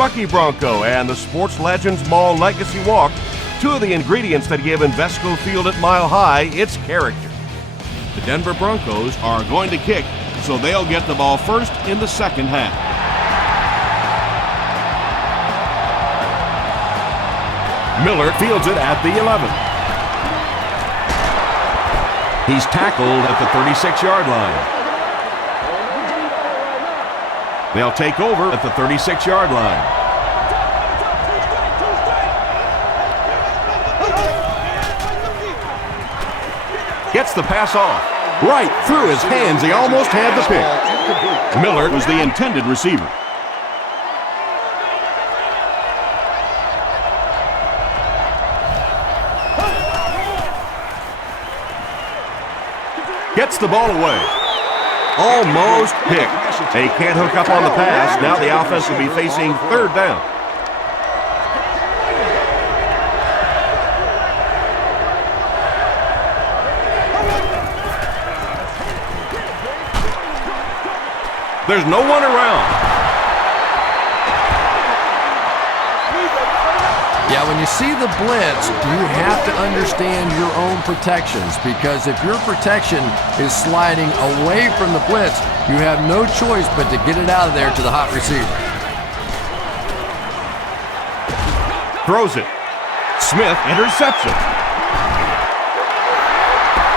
Bucky Bronco and the Sports Legends Mall Legacy Walk, two of the ingredients that give Invesco Field at Mile High its character. The Denver Broncos are going to kick, so they'll get the ball first in the second half. Miller fields it at the 11. He's tackled at the 36-yard line. They'll take over at the 36-yard line. Gets the pass off. Right through his hands. He almost had the pick. Miller was the intended receiver. Gets the ball away. Almost picked. They can't hook up on the pass. Now the offense will be facing third down. There's no one around. Yeah, when you see the blitz, you have to understand your own protections, because if your protection is sliding away from the blitz, you have no choice but to get it out of there to the hot receiver. Throws it. Smith intercepts it.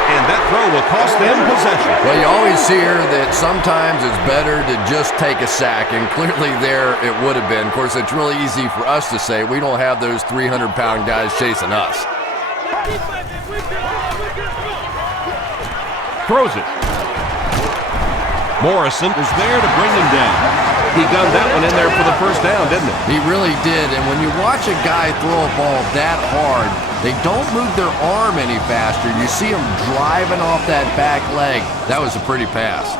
And that throw will cost them possession. Well, you always hear that sometimes it's better to just take a sack, and clearly there it would have been. Of course, it's really easy for us to say. We don't have those 300-pound guys chasing us. Throws it. Morrison is there to bring him down. He gunned that one in there for the first down, didn't he? He really did, and when you watch a guy throw a ball that hard, they don't move their arm any faster. You see them driving off that back leg. That was a pretty pass.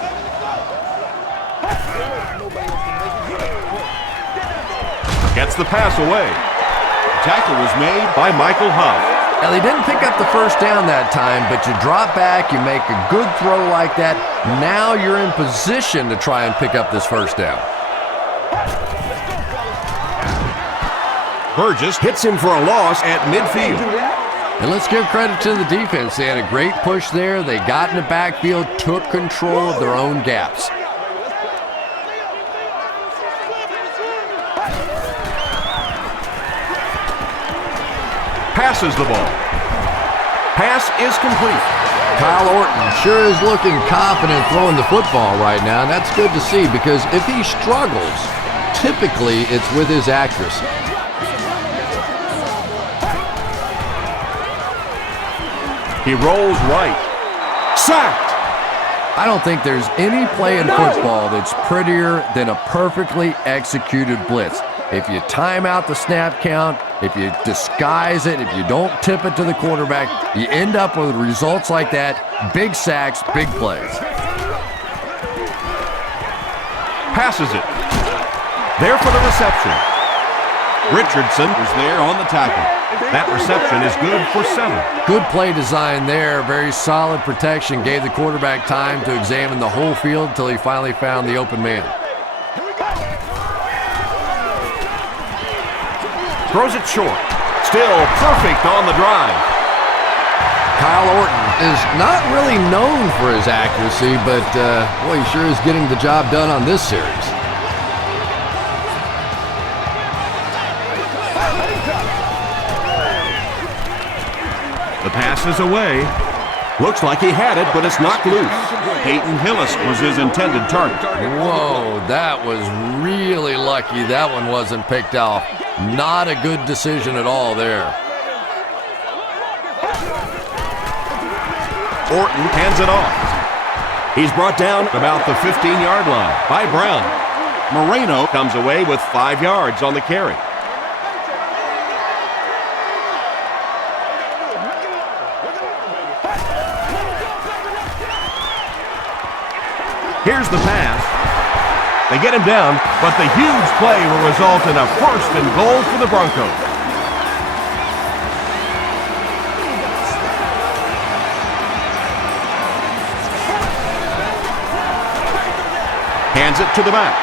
Gets the pass away. The tackle was made by Michael Huff. Now, they didn't pick up the first down that time, but you drop back, you make a good throw like that. Now you're in position to try and pick up this first down. Burgess hits him for a loss at midfield. And let's give credit to the defense. They had a great push there. They got in the backfield, took control of their own gaps. Passes the ball. Pass is complete. Kyle Orton sure is looking confident throwing the football right now, and that's good to see, because if he struggles, typically it's with his accuracy. He rolls right. Sacked! I don't think there's any play in football that's prettier than a perfectly executed blitz. If you time out the snap count, if you disguise it, if you don't tip it to the quarterback, you end up with results like that. Big sacks, big plays. Passes it. There for the reception. Richardson is there on the tackle. That reception is good for 7. Good play design there. Very solid protection. Gave the quarterback time to examine the whole field until he finally found the open man. Throws it short. Still perfect on the drive. Kyle Orton is not really known for his accuracy, but boy, he sure is getting the job done on this series. The pass is away. Looks like he had it, but it's knocked loose. Peyton Hillis was his intended target. Whoa, that was really lucky that one wasn't picked off. Not a good decision at all there. Orton hands it off. He's brought down about the 15-yard line by Brown. Moreno comes away with 5 yards on the carry. Here's the pass. They get him down, but the huge play will result in a 1st and goal for the Broncos. Hands it to the back.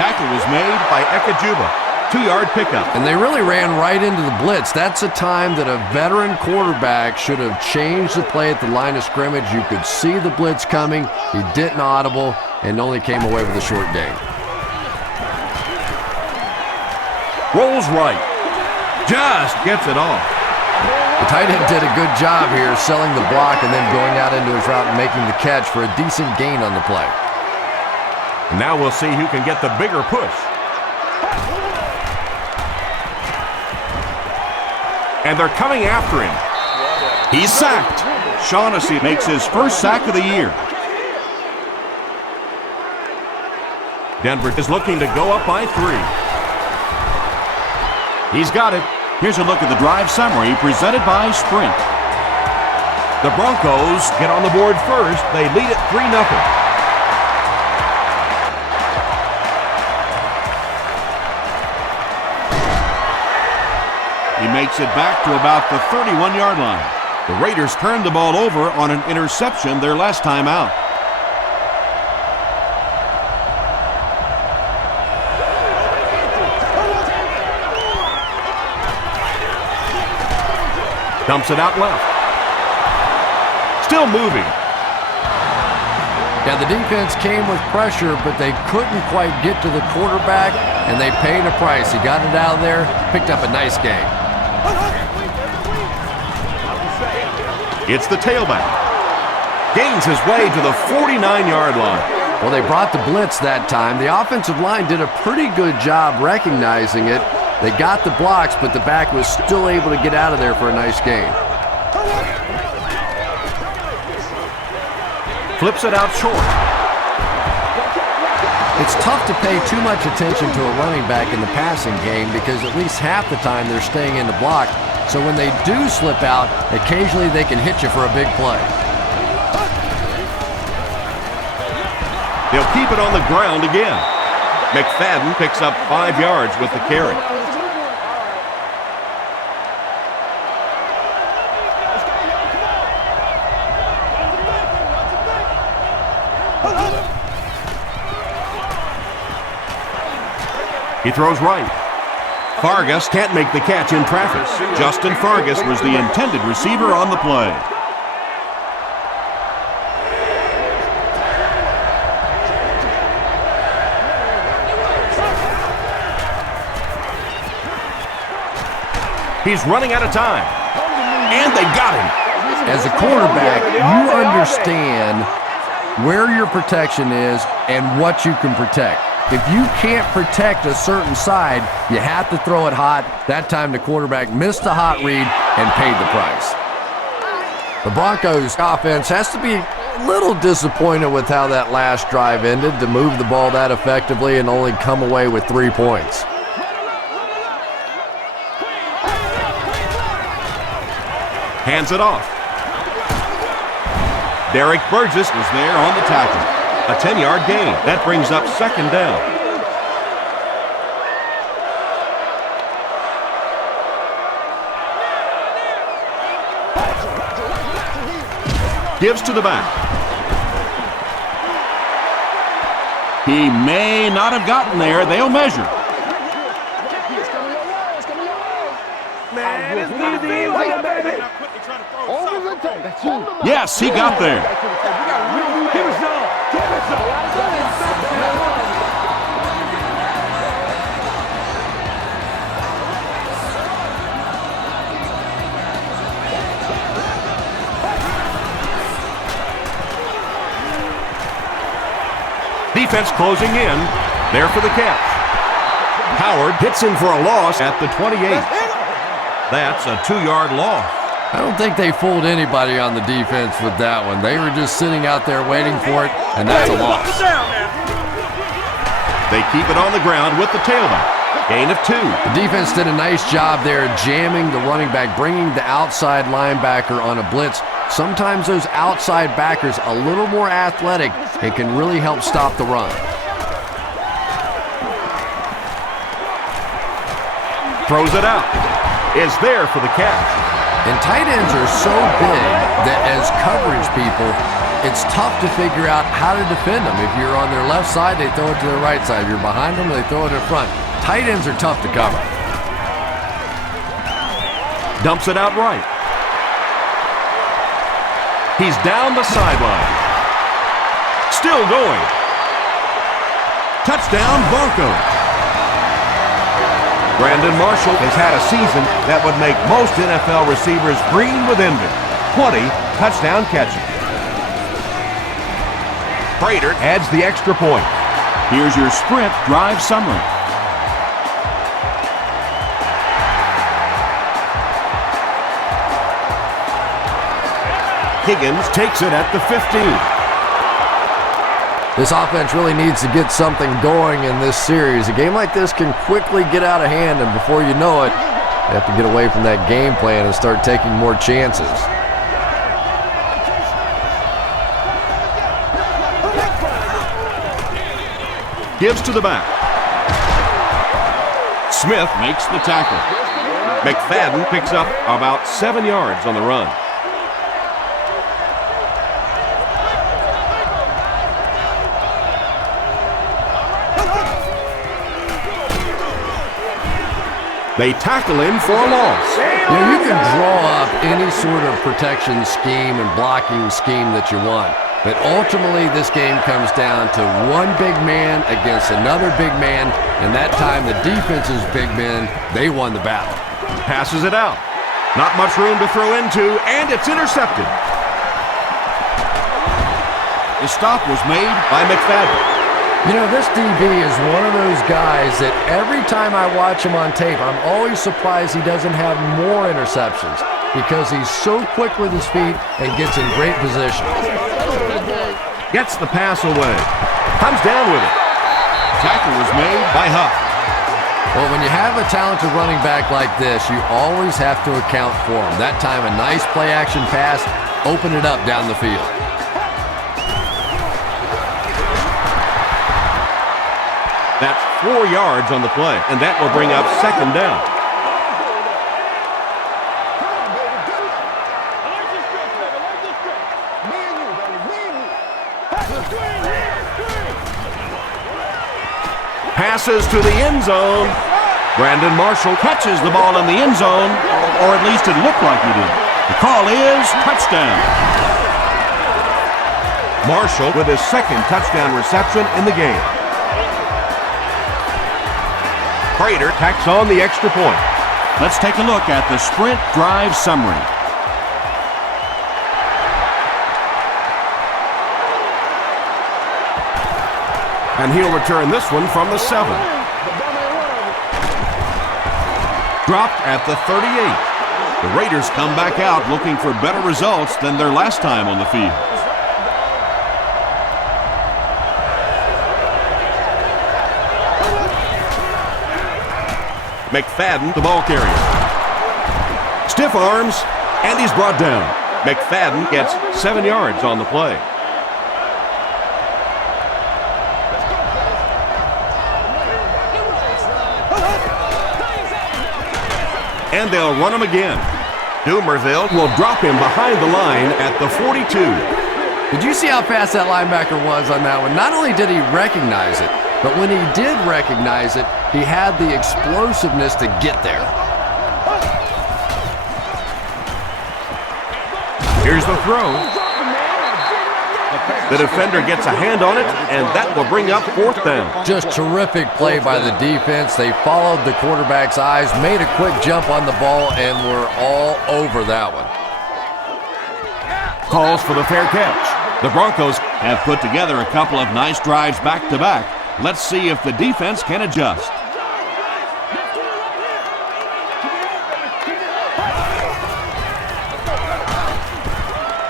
tackle was made by Ekajuba. 2-yard pickup. And they really ran right into the blitz. That's a time that a veteran quarterback should have changed the play at the line of scrimmage. You could see the blitz coming. He didn't audible and only came away with a short gain. Rolls right. Just gets it off. The tight end did a good job here selling the block and then going out into his route and making the catch for a decent gain on the play. And now we'll see who can get the bigger push. And they're coming after him. He's sacked. Shaughnessy makes his first sack of the year. Denver is looking to go up by 3. He's got it. Here's a look at the drive summary presented by Sprint. The Broncos get on the board first. They lead it 3-0. He makes it back to about the 31-yard line. The Raiders turned the ball over on an interception their last time out. Dumps it out left. Still moving. Yeah, the defense came with pressure, but they couldn't quite get to the quarterback, and they paid a price. He got it out of there, picked up a nice gain. It's the tailback. Gains his way to the 49-yard line. Well, they brought the blitz that time. The offensive line did a pretty good job recognizing it. They got the blocks, but the back was still able to get out of there for a nice gain. Flips it out short. It's tough to pay too much attention to a running back in the passing game because at least half the time they're staying in the block. So when they do slip out, occasionally they can hit you for a big play. They'll keep it on the ground again. McFadden picks up 5 yards with the carry. He throws right. Fargas can't make the catch in traffic. Justin Fargas was the intended receiver on the play. He's running out of time. And they got him. As a quarterback, you understand where your protection is and what you can protect. If you can't protect a certain side, you have to throw it hot. That time the quarterback missed the hot read and paid the price. The Broncos offense has to be a little disappointed with how that last drive ended to move the ball that effectively and only come away with 3 points. Hands it off. Derek Burgess was there on the tackle. A 10-yard gain. That brings up second down. Gives to the back. He may not have gotten there. They'll measure. Yes, he got there. Defense closing in. There for the catch. Howard hits him for a loss at the 28. That's a 2-yard loss. I don't think they fooled anybody on the defense with that one. They were just sitting out there waiting for it, and that's a loss. They keep it on the ground with the tailback. Gain of 2. The defense did a nice job there jamming the running back, bringing the outside linebacker on a blitz. Sometimes those outside backers a little more athletic and can really help stop the run. Throws it out. Is there for the catch. And tight ends are so big that as coverage people, it's tough to figure out how to defend them. If you're on their left side, they throw it to their right side. If you're behind them, they throw it in front. Tight ends are tough to cover. Dumps it out right. He's down the sideline. Still going. Touchdown, Broncos. Brandon Marshall has had a season that would make most NFL receivers green with envy. 20 touchdown catches. Prater adds the extra point. Here's your sprint drive summary. Higgins takes it at the 15. This offense really needs to get something going in this series. A game like this can quickly get out of hand, and before you know it, they have to get away from that game plan and start taking more chances. Gives to the back. Smith makes the tackle. McFadden picks up about 7 yards on the run. They tackle him for a loss. You can draw up any sort of protection scheme and blocking scheme that you want. But ultimately, this game comes down to one big man against another big man, and that time the defense's big men, they won the battle. Passes it out. Not much room to throw into, and it's intercepted. The stop was made by McFadden. You know, this DB is one of those guys that every time I watch him on tape, I'm always surprised he doesn't have more interceptions because he's so quick with his feet and gets in great position. Gets the pass away. Comes down with it. Tackle was made by Huff. Well, when you have a talented running back like this, you always have to account for him. That time, a nice play-action pass opened it up down the field. That's 4 yards on the play, and that will bring up second down. Passes to the end zone. Brandon Marshall catches the ball in the end zone, or at least it looked like he did. The call is touchdown. Marshall with his second touchdown reception in the game. Prater tacks on the extra point. Let's take a look at the sprint drive summary. And he'll return this one from the 7. Dropped at the 38. The Raiders come back out looking for better results than their last time on the field. McFadden, the ball carrier. Stiff arms, and he's brought down. McFadden gets 7 yards on the play. And they'll run him again. Dumerville will drop him behind the line at the 42. Did you see how fast that linebacker was on that one? Not only did he recognize it, but when he did recognize it, he had the explosiveness to get there. Here's the throw. The defender gets a hand on it, and that will bring up fourth down. Just terrific play by the defense. They followed the quarterback's eyes, made a quick jump on the ball, and were all over that one. Calls for the fair catch. The Broncos have put together a couple of nice drives back-to-back. Let's see if the defense can adjust.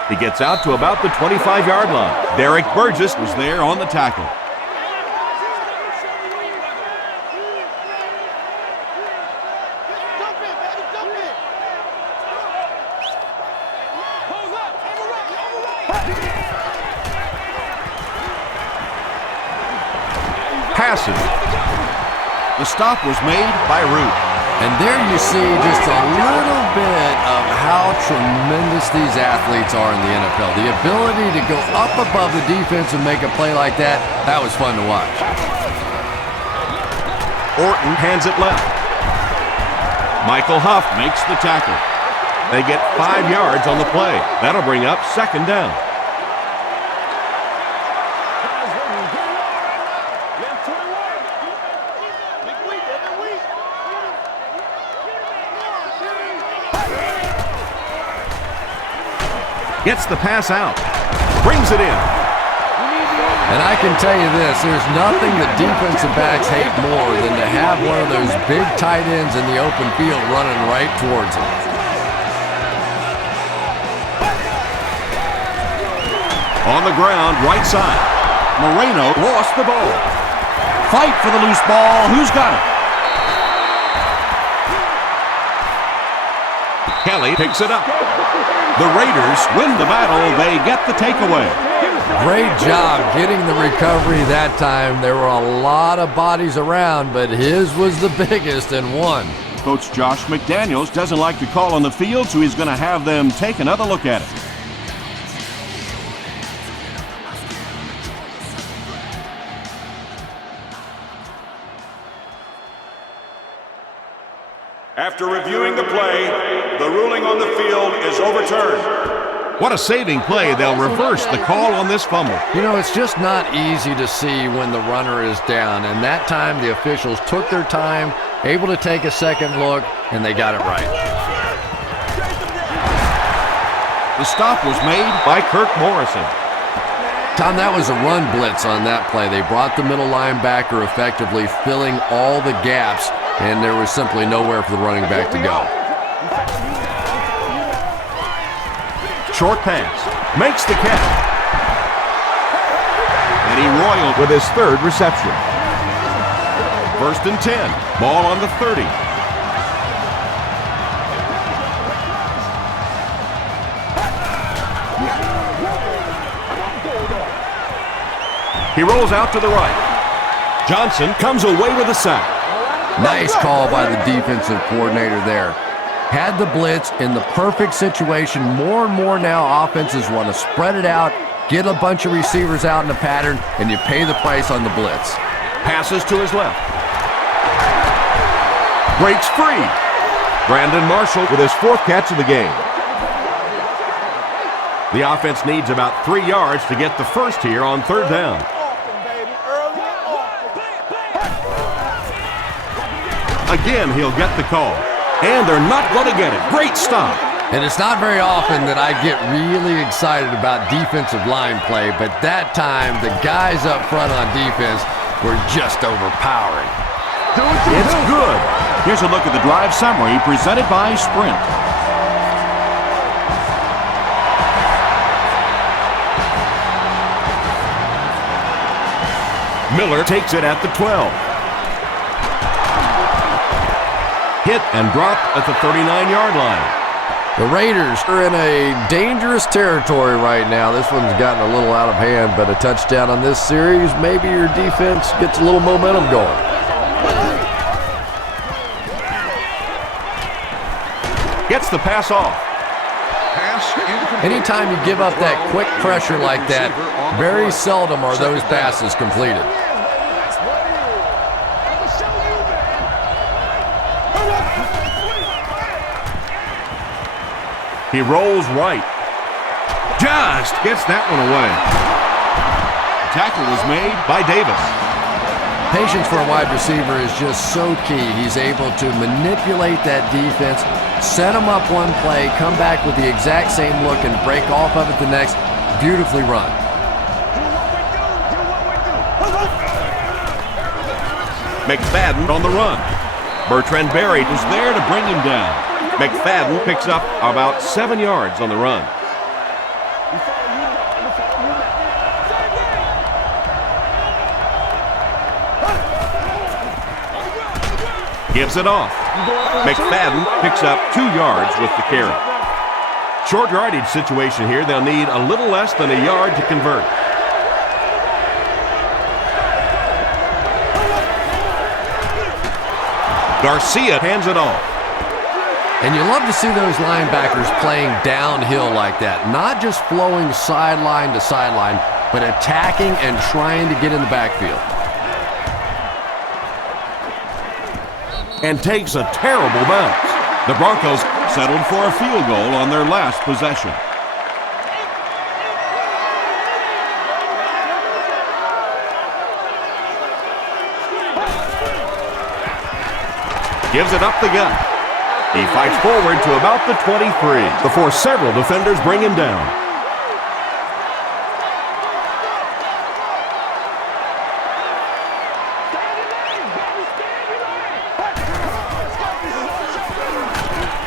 He gets out to about the 25-yard line. Derek Burgess was there on the tackle. Passes. The stop was made by Root. And there you see just a little bit of how tremendous these athletes are in the NFL. The ability to go up above the defense and make a play like that, that was fun to watch. Orton hands it left. Michael Huff makes the tackle. They get 5 yards on the play. That'll bring up second down. Gets the pass out. Brings it in. And I can tell you this, there's nothing that defensive backs hate more than to have one of those big tight ends in the open field running right towards them. On the ground, right side. Moreno lost the ball. Fight for the loose ball. Who's got it? Kelly picks it up. The Raiders win the battle. They get the takeaway. Great job getting the recovery that time. There were a lot of bodies around, but his was the biggest and won. Coach Josh McDaniels doesn't like to call on the field, so he's going to have them take another look at it. After reviewing the play, the ruling on the field is overturned. What a saving play. They'll reverse the call on this fumble. You know, it's just not easy to see when the runner is down, and that time the officials took their time, able to take a second look, and they got it right. The stop was made by Kirk Morrison. Tom, that was a run blitz on that play. They brought the middle linebacker effectively filling all the gaps, and there was simply nowhere for the running back to go. Short pass. Makes the catch. And he roiled with his third reception. 1st and 10. Ball on the 30. He rolls out to the right. Johnson comes away with a sack. Nice call by the defensive coordinator there. Had the blitz in the perfect situation. More and more now offenses want to spread it out, get a bunch of receivers out in a pattern, and you pay the price on the blitz. Passes to his left. Breaks free. Brandon Marshall with his 4th catch of the game. The offense needs about 3 yards to get the first here on 3rd down. Again, he'll get the call. And they're not going to get it. Great stop. And it's not very often that I get really excited about defensive line play, but that time the guys up front on defense were just overpowering. It's good. Here's a look at the drive summary presented by Sprint. Miller takes it at the 12. Hit and dropped at the 39-yard line. The Raiders are in a dangerous territory right now. This one's gotten a little out of hand, but a touchdown on this series, maybe your defense gets a little momentum going. Gets the pass off. Anytime you give up that quick pressure like that, very seldom are those passes completed. He rolls right. Just gets that one away. The tackle was made by Davis. Patience for a wide receiver is just so key. He's able to manipulate that defense, set them up one play, come back with the exact same look, and break off of it the next. Beautifully run. McFadden on the run. Bertrand Berry was there to bring him down. McFadden picks up about 7 yards on the run. Gives it off. McFadden picks up 2 yards with the carry. Short yardage situation here. They'll need a little less than a yard to convert. Garcia hands it off. And you love to see those linebackers playing downhill like that, not just flowing sideline to sideline, but attacking and trying to get in the backfield. And takes a terrible bounce. The Broncos settled for a field goal on their last possession. Gives it up the gut. He fights forward to about the 23 before several defenders bring him down.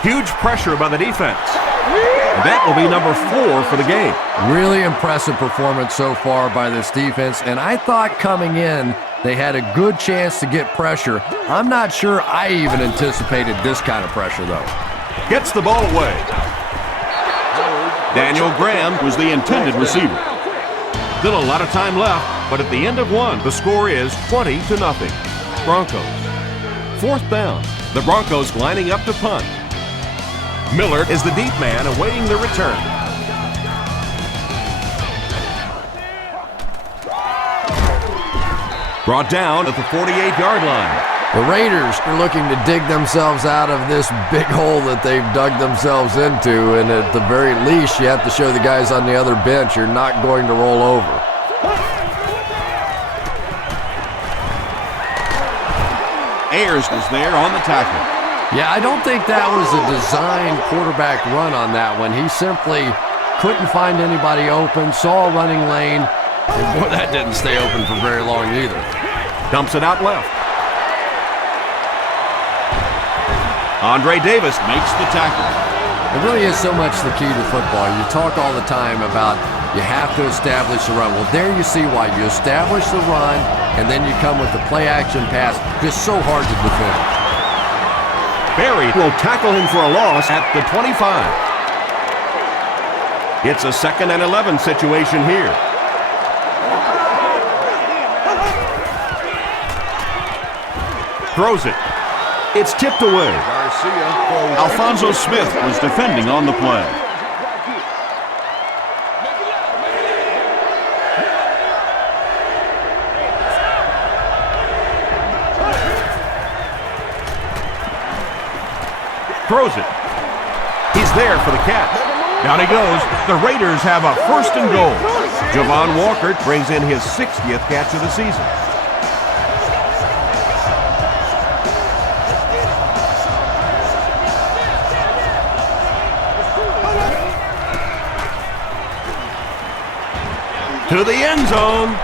Huge pressure by the defense. That will be number 4 for the game. Really impressive performance so far by this defense, and I thought coming in they had a good chance to get pressure. I'm not sure I even anticipated this kind of pressure, though. Gets the ball away. Daniel Graham was the intended receiver. Still a lot of time left, but at the end of one, the score is 20-0. Broncos. 4th down. The Broncos lining up to punt. Miller is the deep man awaiting the return. Brought down at the 48-yard line. The Raiders are looking to dig themselves out of this big hole that they've dug themselves into, and at the very least, you have to show the guys on the other bench you're not going to roll over. Ayers is there on the tackle. Yeah, I don't think that was a designed quarterback run on that one. He simply couldn't find anybody open, saw a running lane, and boy, that didn't stay open for very long either. Dumps it out left. Andre Davis makes the tackle. It really is so much the key to football. You talk all the time about you have to establish the run. Well, there you see why. You establish the run, and then you come with the play-action pass. Just so hard to defend. Barry will tackle him for a loss at the 25. It's a 2nd and 11 situation here. Throws it. It's tipped away. Alfonso Smith was defending on the play. Throws it. He's there for the catch. Down he goes. The Raiders have a 1st and goal. Javon Walker brings in his 60th catch of the season. To the end zone.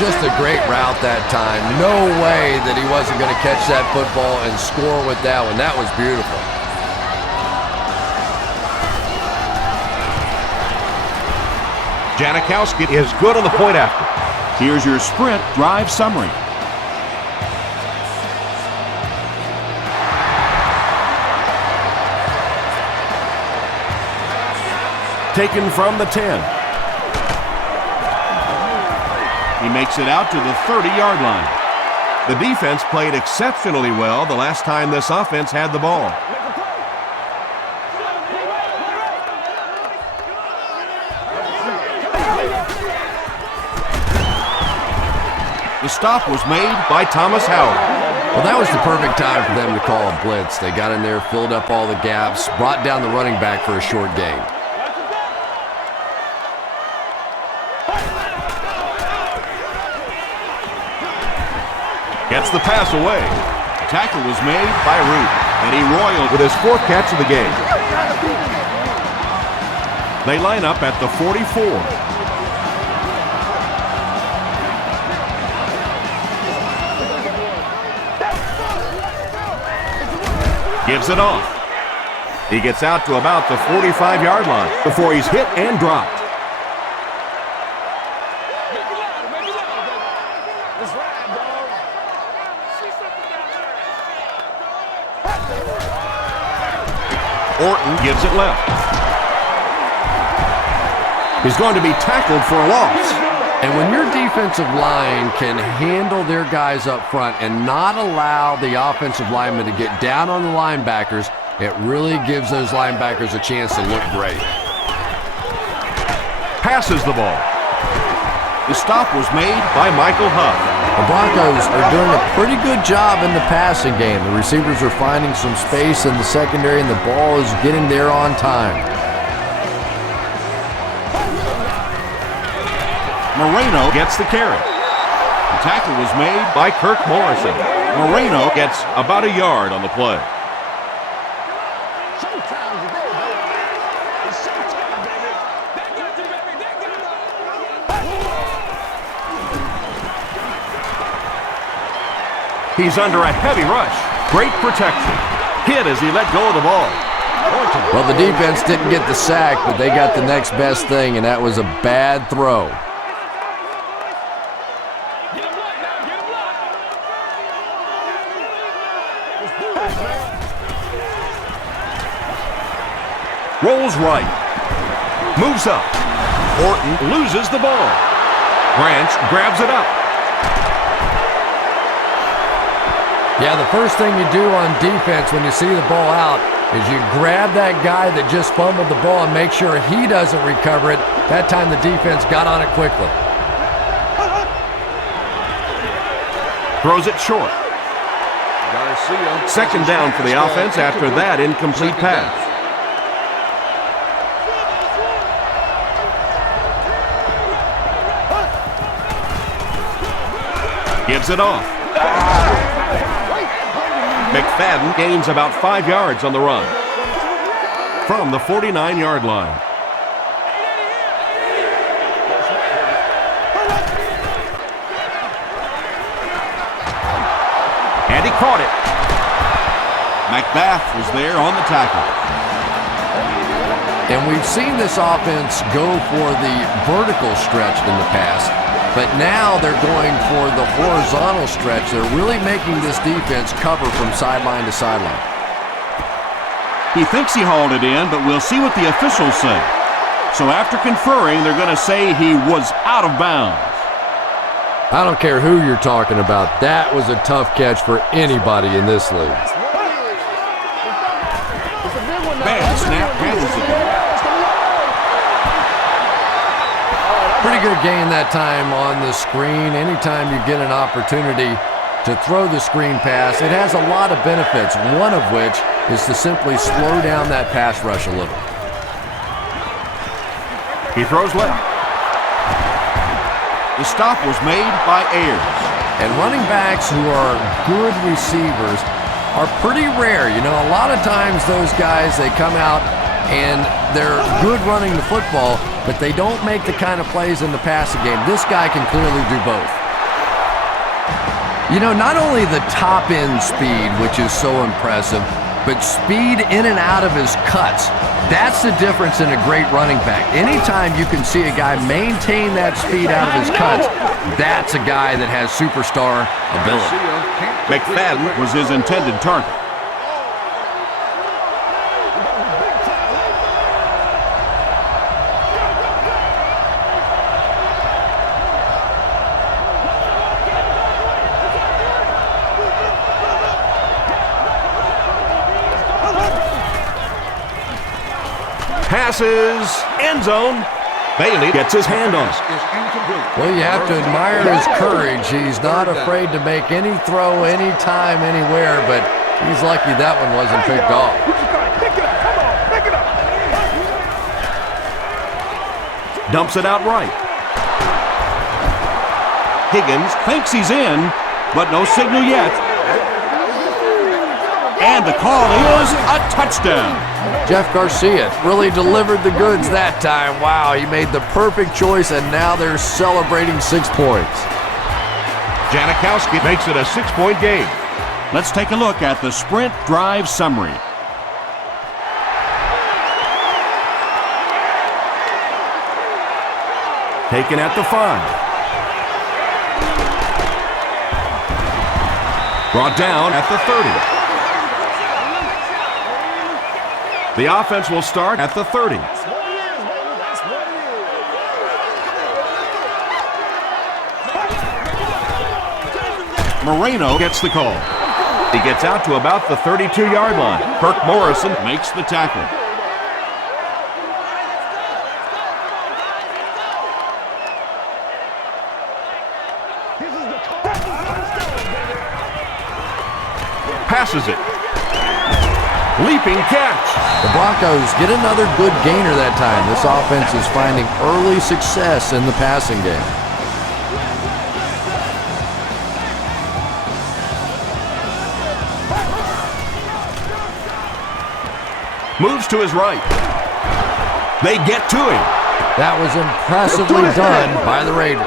Just a great route that time. No way that he wasn't going to catch that football and score with that one. That was beautiful. Janikowski is good on the point after. Here's your sprint drive summary. Taken from the 10. He makes it out to the 30-yard line. The defense played exceptionally well the last time this offense had the ball. The stop was made by Thomas Howard. Well, that was the perfect time for them to call a blitz. They got in there, filled up all the gaps, brought down the running back for a short gain. Gets the pass away. Tackle was made by Root, and he roiled with his 4th catch of the game. They line up at the 44. Gives it off. He gets out to about the 45-yard line before he's hit and dropped. Orton gives it left. He's going to be tackled for a loss. And when your defensive line can handle their guys up front and not allow the offensive linemen to get down on the linebackers, it really gives those linebackers a chance to look great. Passes the ball. The stop was made by Michael Huff. The Broncos are doing a pretty good job in the passing game. The receivers are finding some space in the secondary, and the ball is getting there on time. Moreno gets the carry. The tackle was made by Kirk Morrison. Moreno gets about a yard on the play. He's under a heavy rush. Great protection. Hit as he let go of the ball. Well, the defense didn't get the sack, but they got the next best thing, and that was a bad throw. Rolls right. Moves up. Orton loses the ball. Branch grabs it up. Yeah, the first thing you do on defense when you see the ball out is you grab that guy that just fumbled the ball and make sure he doesn't recover it. That time the defense got on it quickly. Throws it short. Second down for the offense after that incomplete pass. Gives it off. McFadden gains about 5 yards on the run from the 49-yard line. And he caught it. McBath was there on the tackle. And we've seen this offense go for the vertical stretch in the past, but now they're going for the horizontal stretch. They're really making this defense cover from sideline to sideline. He thinks he hauled it in, but we'll see what the officials say. So after conferring, they're going to say he was out of bounds. I don't care who you're talking about. That was a tough catch for anybody in this league. Bad snap, handles it. Pretty good gain that time on the screen. Anytime you get an opportunity to throw the screen pass, it has a lot of benefits, one of which is to simply slow down that pass rush a little. He throws left. The stop was made by Ayers. And running backs who are good receivers are pretty rare. You know, a lot of times those guys, they come out and they're good running the football, but they don't make the kind of plays in the passing game. This guy can clearly do both. You know, not only the top end speed, which is so impressive, but speed in and out of his cuts. That's the difference in a great running back. Anytime you can see a guy maintain that speed out of his cuts, that's a guy that has superstar ability. McFadden was his intended target. Passes, end zone. Bailey gets his hand on it. Well, you have to admire his courage. He's not afraid to make any throw, anytime, anywhere, but he's lucky that one wasn't picked off. Dumps it out right. Higgins thinks he's in, but no signal yet. And the call is a touchdown. Jeff Garcia really delivered the goods that time. Wow, he made the perfect choice, and now they're celebrating 6 points. Janikowski makes it a 6-point game. Let's take a look at the sprint drive summary. Taken at the 5. Brought down at the 30. The offense will start at the 30. Moreno gets the call. He gets out to about the 32-yard line. Kirk Morrison Makes the tackle. passes it. Leaping catch. The Broncos get another good gainer that time. This offense is finding early success in the passing game. Moves to his right. They get to him. That was impressively done by the Raiders.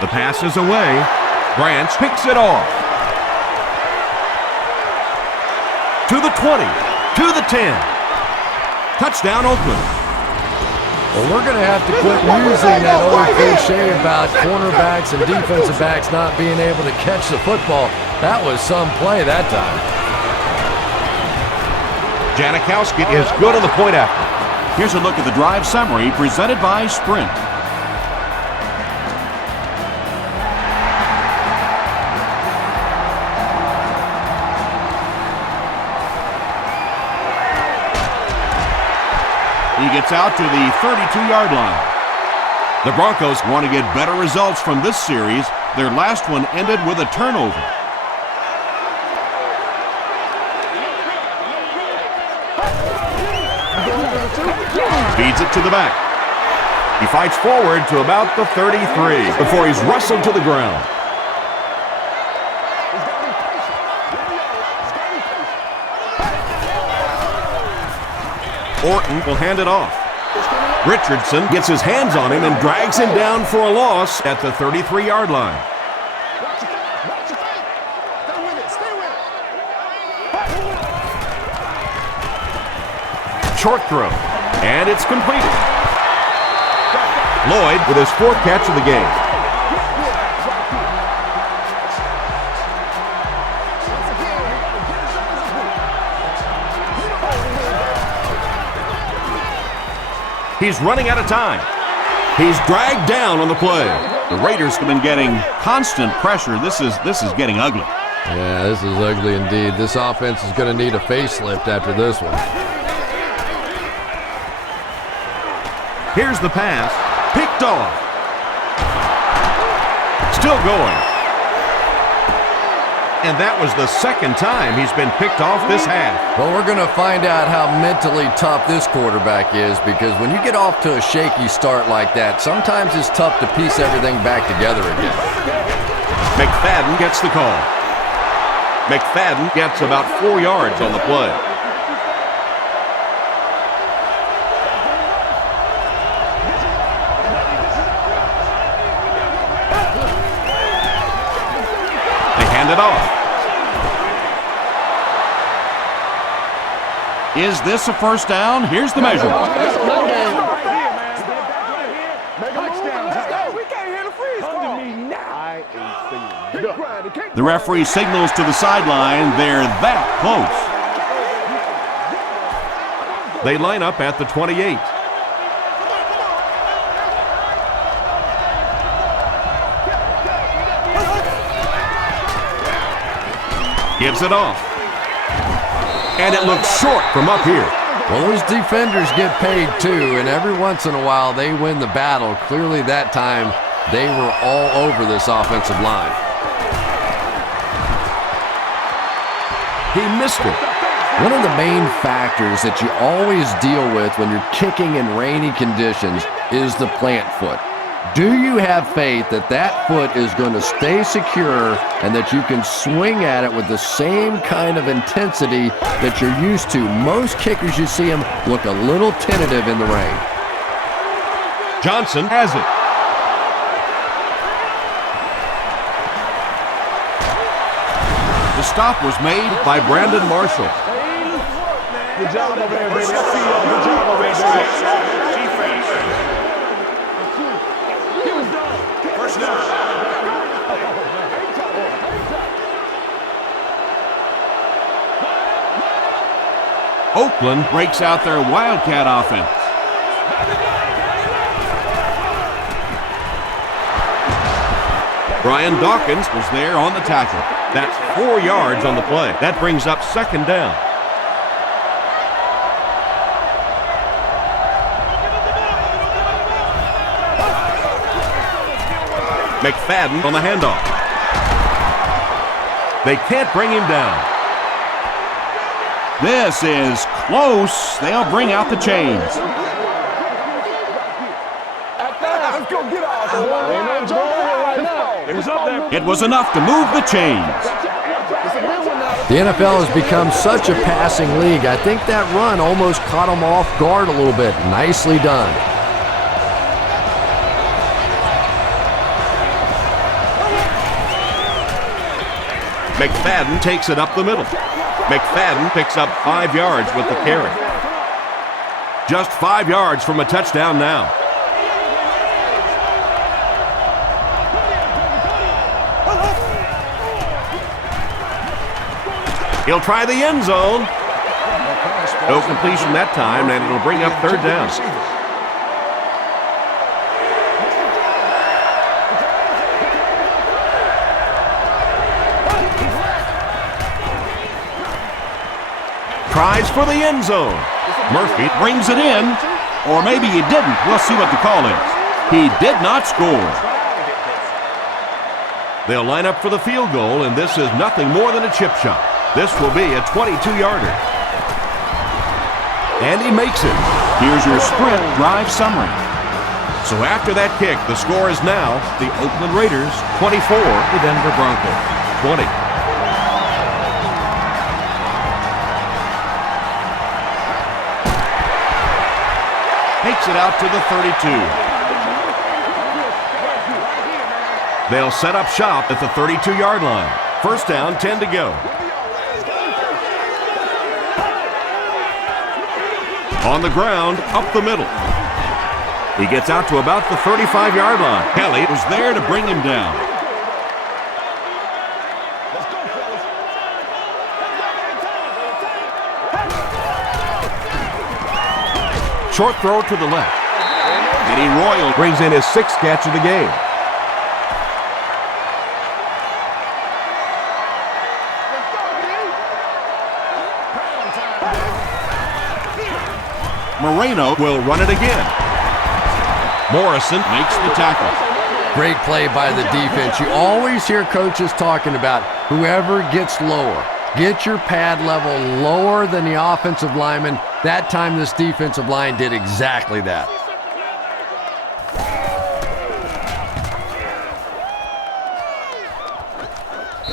The pass is away. Branch picks it off. To the 20. To the 10. Touchdown, Oakland. Well, we're going to have to quit using that old cliche about cornerbacks and defensive backs not being able to catch the football. That was some play that time. Janikowski is good on the point after. Here's a look at the drive summary presented by Sprint. He gets out to the 32-yard line. The Broncos Want to get better results from this series. Their last one ended with a turnover. feeds it to the back. He fights forward to about the 33 before he's wrestled to the ground. Orton will hand it off. Richardson gets his hands on him and drags him down for a loss at the 33-yard line. Short throw, and it's completed. Lloyd with his fourth catch of the game. He's running out of time. He's dragged down on the play. The Raiders have been getting constant pressure. This is getting ugly. Yeah, this is ugly indeed. This offense is going to need a facelift after this one. Here's the pass. Picked off. Still going. And that was the second time he's been picked off this half. Well, we're going to find out how mentally tough this quarterback is, because when you get off to a shaky start like that, sometimes it's tough to piece everything back together again. McFadden gets the call. McFadden gets about 4 yards on the play. They hand it off. Is this a first down? Here's the measure. The referee signals to the sideline. They're that close. They line up at the 28. Gives it off. And it looks short from up here. Well, those defenders get paid too, and every once in a while they win the battle. Clearly that time they were all over this offensive line. He missed it. One of the main factors that you always deal with when you're kicking in rainy conditions is the plant foot. Do you have faith that that foot is going to stay secure and that you can swing at it with the same kind of intensity that you're used to? Most kickers, you see them look a little tentative in the rain. Johnson has it. The stop was made By Brandon Marshall. Good job over there, baby. I see y'all. Good job over there, baby. First down. Oakland breaks out their Wildcat offense. Brian Dawkins was there on the tackle. That's 4 yards on the play. That brings up second down. McFadden on the handoff. They can't bring him down. This is close. They'll bring out the chains. Let's go get off. It was up there. It was enough to move the chains. The NFL has become such a passing league. I think that run almost caught them off guard a little bit. Nicely done. McFadden takes it up the middle. McFadden picks up 5 yards with the carry. Just 5 yards from a touchdown now. He'll try the end zone. No completion that time, and it'll bring up third down. Tries for the end zone. Murphy Brings it in, or maybe he didn't. We'll see what the call is. He did not score. They'll line up for the field goal, and this is nothing more than a chip shot. This will be a 22-yarder. And he makes it. Here's your sprint drive summary. So after that kick, the score is now the Oakland Raiders 24, the Denver Broncos 20. Takes it out to the 32. They'll set up shop at the 32-yard line. First down, 10 to go. On the ground, up the middle. He gets out to about the 35-yard line. Kelly was there to bring him down. Short throw to the left. Eddie Royal Brings in his 6th catch of the game. Moreno Will run it again. Morrison makes the tackle. Great play by the defense. You always hear coaches talking about whoever gets lower. Get your pad level lower than the offensive lineman. That time this defensive line did exactly that.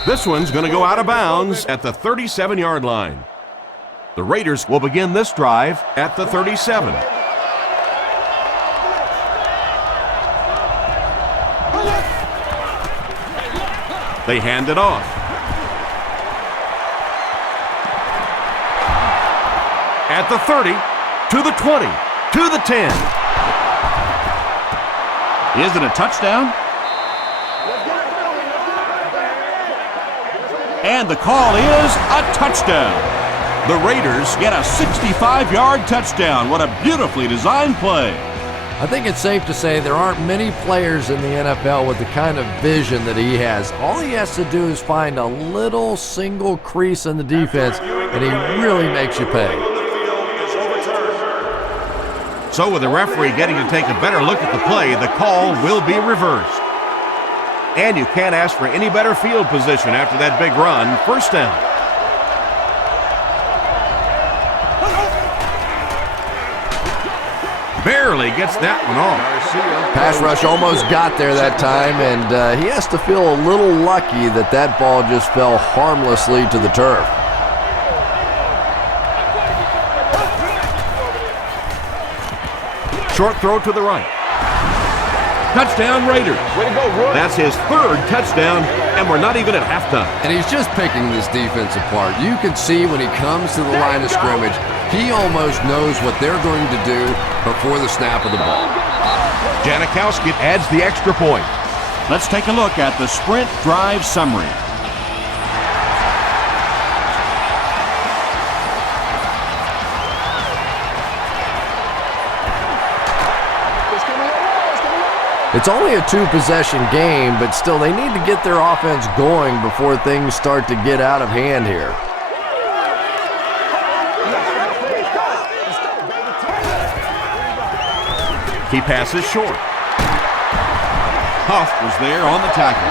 This one's going to go out of bounds at the 37-yard line. The Raiders will begin this drive at the 37. They hand it off. At the 30, to the 20, to the 10. Is it a touchdown? And the call is a touchdown. The Raiders get a 65-yard touchdown. What a beautifully designed play. I think it's safe to say there aren't many players in the NFL with the kind of vision that he has. All he has to do is find a little single crease in the defense, and he really makes you pay. So with the referee getting to take a better look at the play, the call will be reversed. And you can't ask for any better field position after that big run. First down. Barely gets that one off. Pass rush almost got there that time, and he has to feel a little lucky that that ball just fell harmlessly to the turf. Short throw to the right. Touchdown Raiders. Way to go, Roy. That's his 3rd touchdown, and we're not even at halftime. And he's just picking this defense apart. You can see when he comes to the line of scrimmage, he almost knows what they're going to do before the snap of the ball. Janikowski adds the extra point. Let's take a look at the sprint drive summary. It's only a two-possession game, but still they need to get their offense going before things start to get out of hand here. He passes short. Huff was there on the tackle.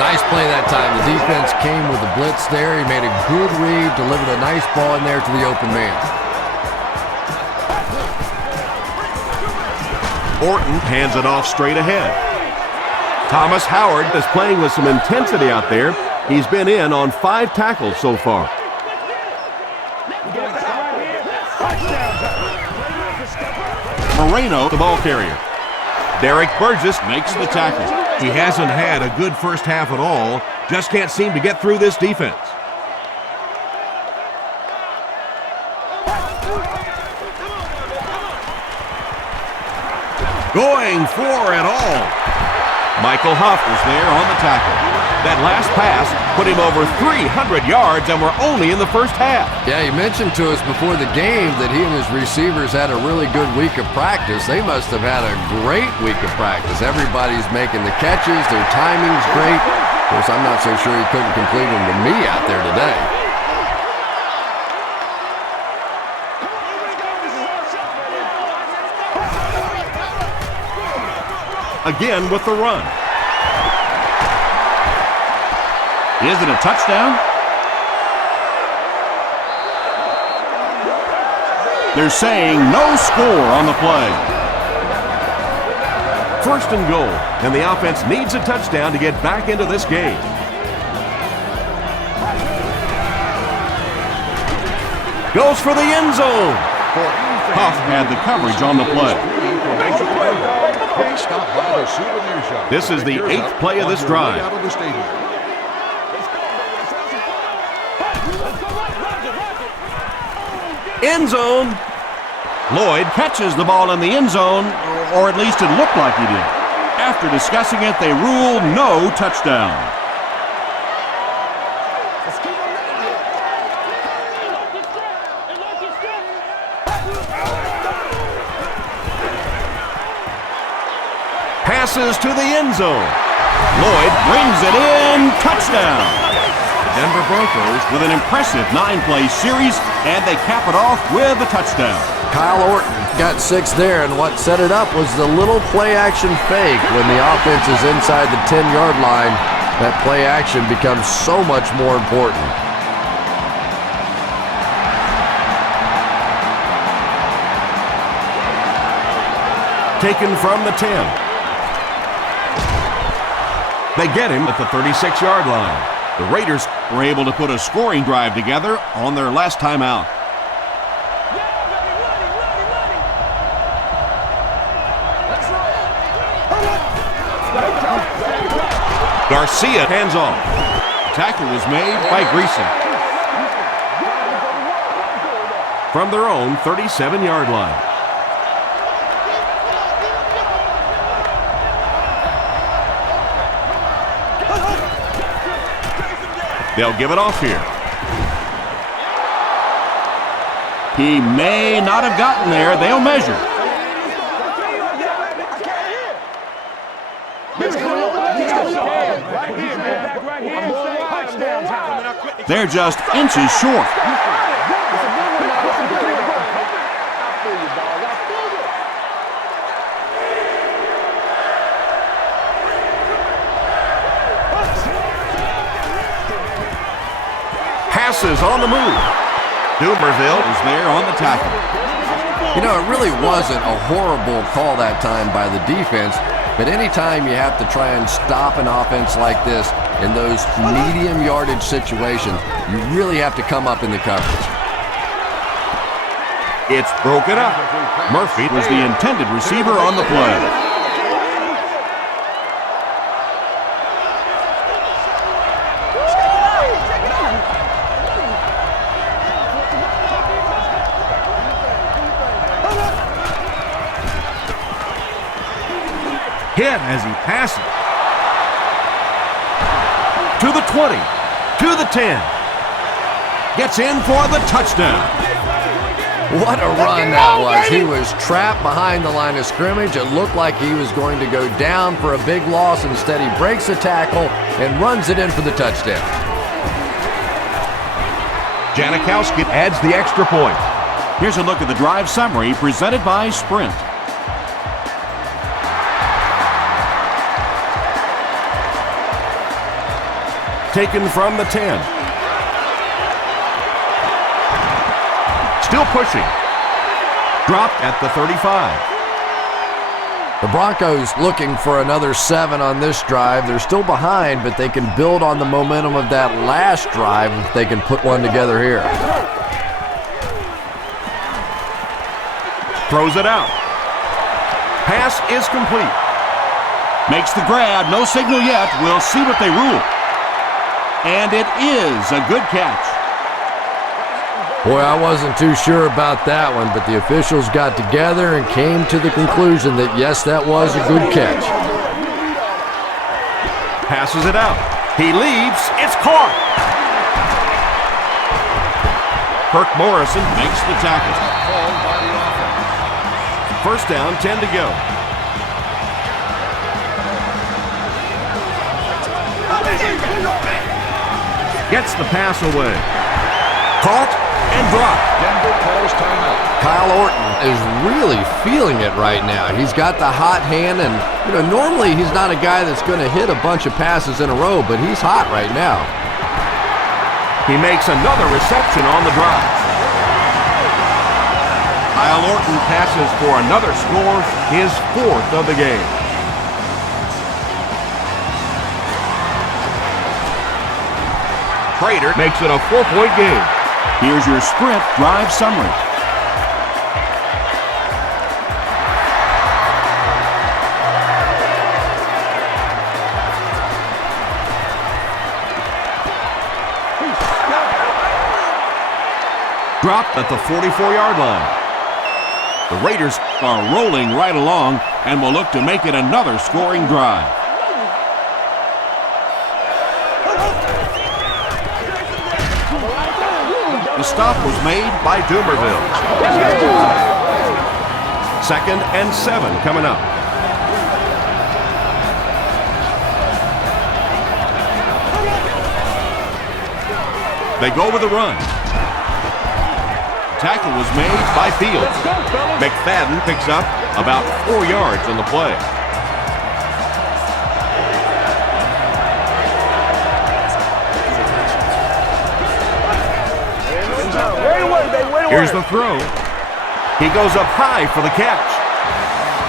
Nice play that time. The defense came with the blitz there. He made a good read, delivered a nice ball in there to the open man. Orton hands it off straight ahead. Thomas Howard is playing with some intensity out there. He's been in on 5 tackles so far. Moreno, the ball carrier. Derek Burgess Makes the tackle. He hasn't had a good first half at all. Just can't seem to get through this defense. Going for it all. Michael Huff Was there on the tackle. That last pass put him over 300 yards, and we're only in the first half. Yeah, he mentioned to us before the game that he and his receivers had a really good week of practice. They must have had a great week of practice. Everybody's making the catches. Their timing's great. Of course, I'm not so sure he couldn't complete them to me out there today. Again with the run. Is it a touchdown? They're saying no score on the play. First and goal, and the offense needs a touchdown to get back into this game. Goes for the end zone. Huff had the coverage on the play. This is the 8th play of this drive. End zone. Lloyd catches the ball in the end zone, or at least it looked like he did. After discussing it, they rule no touchdown. Passes to the end zone. Lloyd brings it in. Touchdown. Denver Broncos With an impressive 9-play series, and they cap it off with a touchdown. Kyle Orton got 6 there, and what set it up was the little play-action fake. When the offense is inside the 10-yard line, that play-action becomes so much more important. taken from the 10. They get him at the 36-yard line. The Raiders were able to put a scoring drive together on their last time out. Garcia hands off. The tackle was made by Greason. From their own 37-yard line. They'll give it off here. He may not have gotten there. They'll measure. They're just inches short. Passes on the move. Dumerville Is there on the tackle. You know, it really wasn't a horrible call that time by the defense, but anytime you have to try and stop an offense like this in those medium yardage situations, you really have to come up in the coverage. It's broken up. Murphy was the intended receiver on the play. Hit as he passes. To the 20. To the 10. Gets in for the touchdown. What a run that was. He was trapped behind the line of scrimmage. It looked like he was going to go down for a big loss. Instead, he breaks the tackle and runs it in for the touchdown. Janikowski adds the extra point. Here's a look at the drive summary presented by Sprint. Taken from the 10. Still pushing. Dropped at the 35. The Broncos looking for another 7 on this drive. They're still behind, but they can build on the momentum of that last drive if they can put one together here. Throws it out. Pass is complete. Makes the grab. No signal yet. We'll see what they rule. And it is a good catch. Boy, I wasn't too sure about that one, but the officials got together and came to the conclusion that, yes, that was a good catch. Passes it out. He leaves. It's caught. Kirk Morrison Makes the tackle. first down, 10 to go. Gets the pass away. Caught and dropped. Denver calls timeout. Kyle Orton is really feeling it right now. He's got the hot hand, and normally he's not a guy that's going to hit a bunch of passes in a row, but he's hot right now. He makes another reception on the drive. Kyle Orton passes for another score, his 4th of the game. Prater makes it a 4-point game. Here's your Sprint drive summary. Dropped at the 44-yard line. The Raiders Are rolling right along and will look to make it another scoring drive. The stop was made by Dumerville. 2nd and 7 coming up. They go with a run. Tackle was made by Fields. McFadden picks up about 4 yards on the play. Here's the throw. He goes up high for the catch.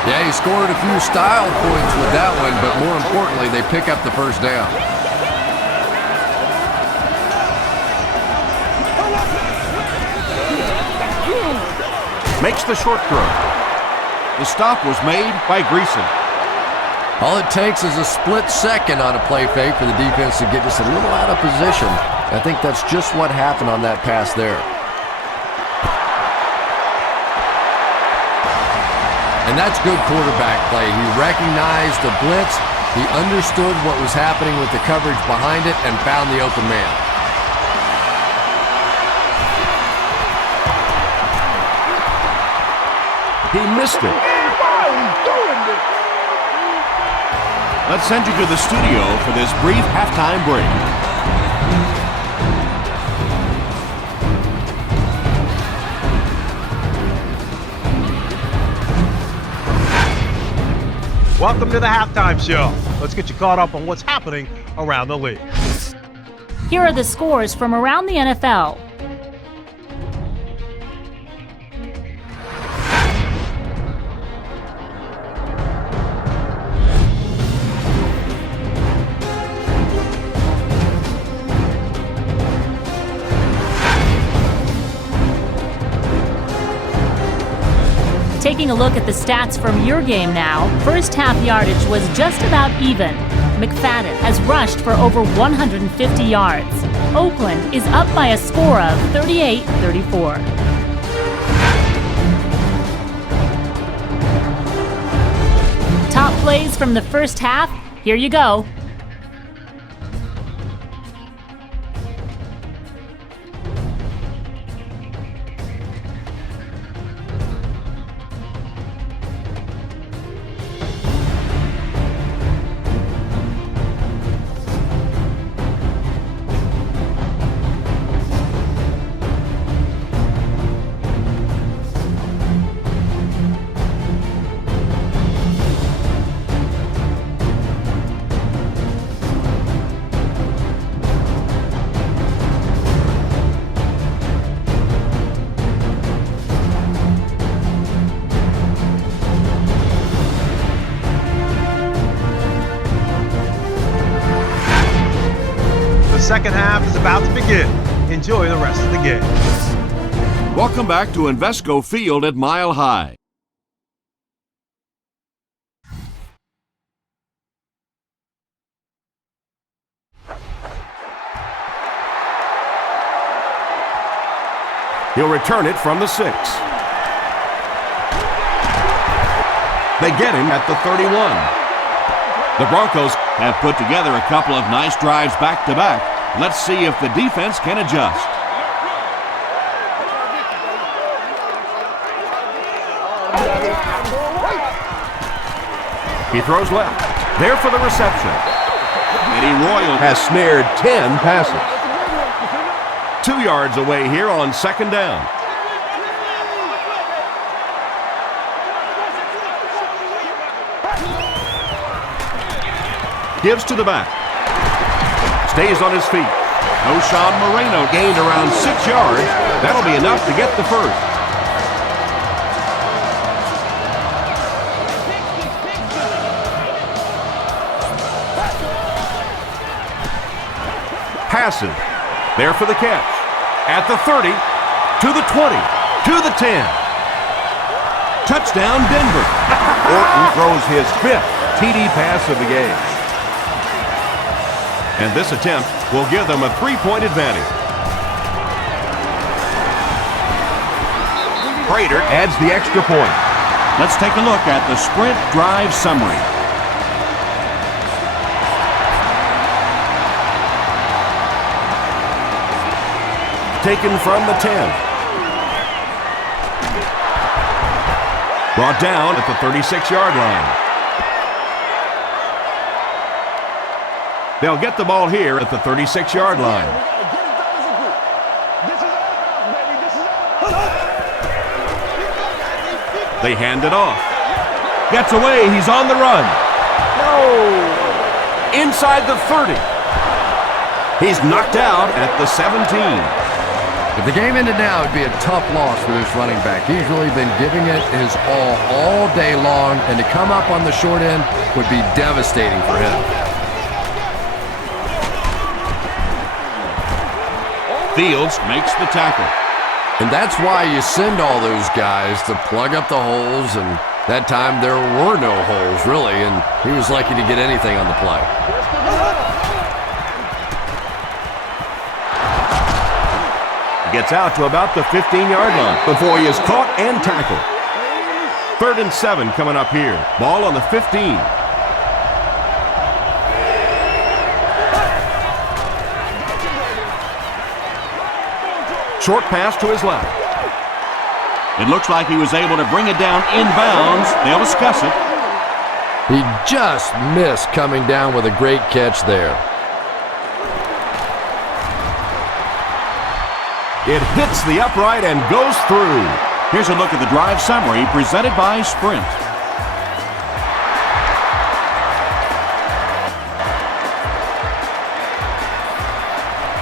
Yeah, he scored a few style points with that one, but more importantly, they pick up the first down. Makes the short throw. The stop was made by Greason. All it takes is a split second on a play fake for the defense to get just a little out of position. I think that's just what happened on that pass there. And that's good quarterback play. He recognized the blitz, he understood what was happening with the coverage behind it, and found the open man. He missed it. Let's send you to the studio for this brief halftime break. Welcome to the halftime show. Let's get you caught up on what's happening around the league. Here are the scores from around the NFL. Taking a look at the stats from your game now, first half yardage was just about even. McFadden has rushed for over 150 yards. Oakland is up by a score of 38-34. Top plays from the first half, here you go. second half is about to begin. Enjoy the rest of the game. Welcome back to Invesco Field at Mile High. He'll return it from the 6. They get him at the 31. The Broncos have put together a couple of nice drives back-to-back. Let's see if the defense can adjust. He throws left. There for the reception. Eddie Royal Has snared 10 passes. 2 yards away here on second down. Gives to the back. Stays on his feet. O'Shawn Moreno Gained around 6 yards. That'll be enough to get the first. Passes. There for the catch. At the 30, to the 20, to the 10. Touchdown, Denver. Orton throws his 5th TD pass of the game. And this attempt will give them a 3-point advantage. Prater adds the extra point. Let's take a look at the sprint drive summary. Taken from the 10. Brought down at the 36-yard line. They'll get the ball here at the 36-yard line. They hand it off. Gets away. He's on the run. No. Inside the 30. He's knocked out at the 17. If the game ended now, it'd be a tough loss for this running back. He's really been giving it his all day long, and to come up on the short end would be devastating for him. Fields makes the tackle. And that's why you send all those guys to plug up the holes, and that time there were no holes, really, and he was lucky to get anything on the play. Gets out to about the 15-yard line before he is caught and tackled. 3rd and 7 coming up here. Ball on the 15. Short pass to his left. It looks like he was able to bring it down inbounds. They'll discuss it. He just missed coming down with a great catch there. It hits the upright and goes through. Here's a look at the drive summary presented by Sprint.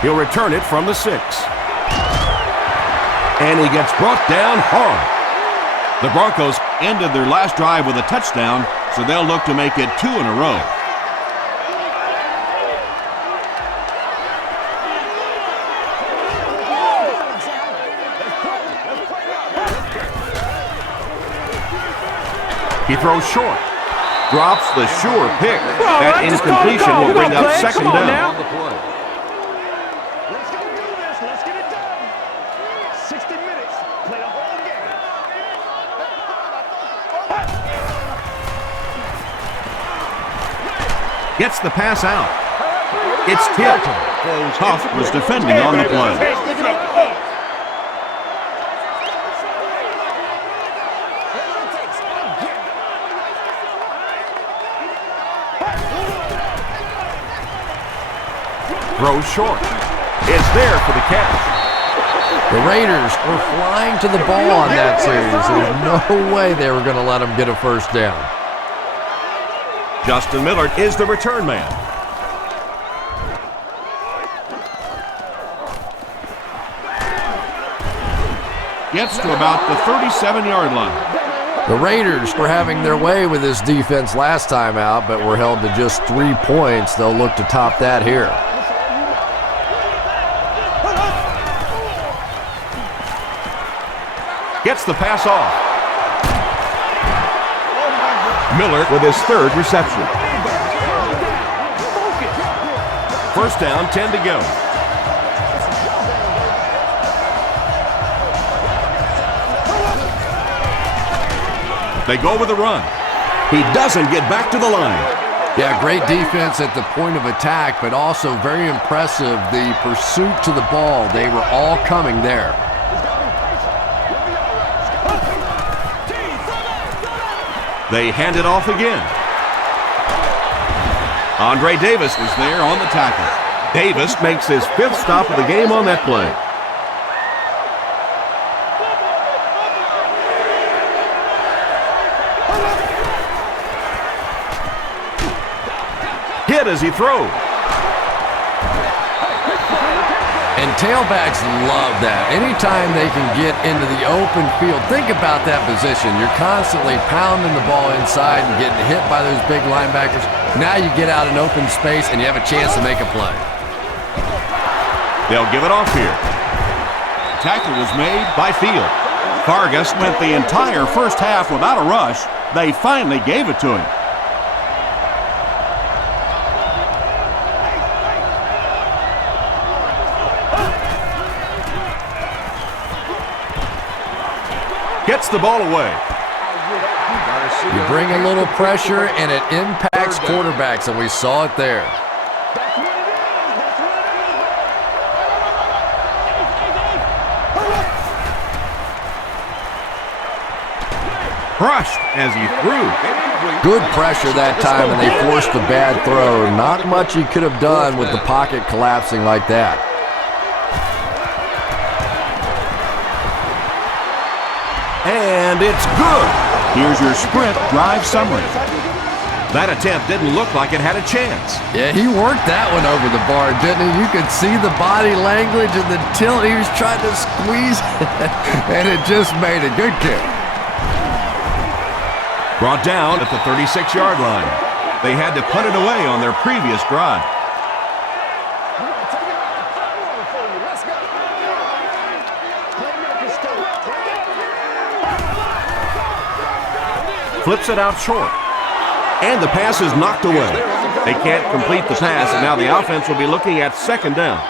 He'll return it from the 6. And he gets brought down hard. The Broncos ended their last drive with a touchdown, so they'll look to make it 2 in a row. He throws short. Drops the sure pick. That incompletion will bring up second down. Let's go do this. Let's get it done. 60 minutes. Play the whole game. Gets the pass out. It's tipped. Huff was defending on the play. Throws short. It's there for the catch. The Raiders were flying to the ball on that series. There's no way they were going to let him get a first down. Justin Miller is the return man. Gets to about the 37-yard line. The Raiders were having their way with this defense last time out, but were held to just 3 points. They'll look to top that here. Gets the pass off. Miller with his third reception. First down, 10 to go. They go with a run. He doesn't get back to the line. Yeah, great defense at the point of attack, but also very impressive, the pursuit to the ball. They were all coming there. They hand it off again. Andre Davis is there on the tackle. Davis makes his 5th stop of the game on that play. Hit as he throws. And tailbacks love that. Anytime they can get into the open field, think about that position. You're constantly pounding the ball inside and getting hit by those big linebackers. Now you get out in open space and you have a chance to make a play. They'll give it off here. Tackle was made By Field. Vargas spent the entire first half without a rush. They finally gave it to him. Gets the ball away. You bring a little pressure and it impacts quarterbacks, and we saw it there. Crushed as he threw. Good pressure that time, and they forced a bad throw. Not much he could have done with the pocket collapsing like that. And it's good. Here's your sprint drive summary. That attempt didn't look like it had a chance. Yeah, he worked that one over the bar, didn't he? You could see the body language and the tilt. He was trying to squeeze, and it just made a good kick. Brought down at the 36-yard line. They had to punt it away on their previous drive. Flips it out short. And the pass is knocked away. They can't complete the pass, and now the offense will be looking at 2nd down.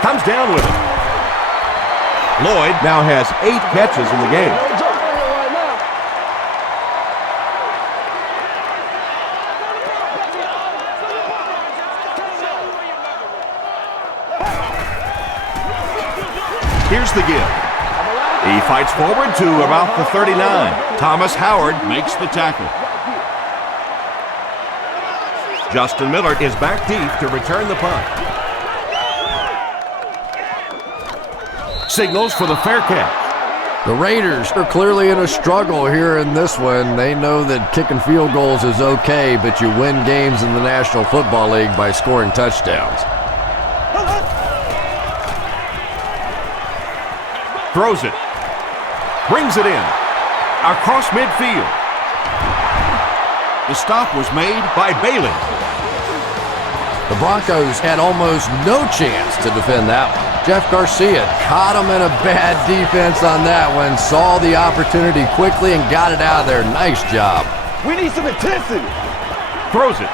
Comes down with it. Lloyd now has 8 catches in the game. Here's the give. He fights forward to about the 39. Thomas Howard makes the tackle. Justin Miller is back deep to return the punt. Signals for the fair catch. The Raiders are clearly in a struggle here in this one. They know that kicking field goals is okay, but you win games in the National Football League by scoring touchdowns. Throws it. Brings it in. Across midfield. The stop was made By Bailey. The Broncos had almost no chance to defend that one. Jeff Garcia caught him in a bad defense on that one, saw the opportunity quickly and got it out of there. Nice job. We need some intensity. Throws it.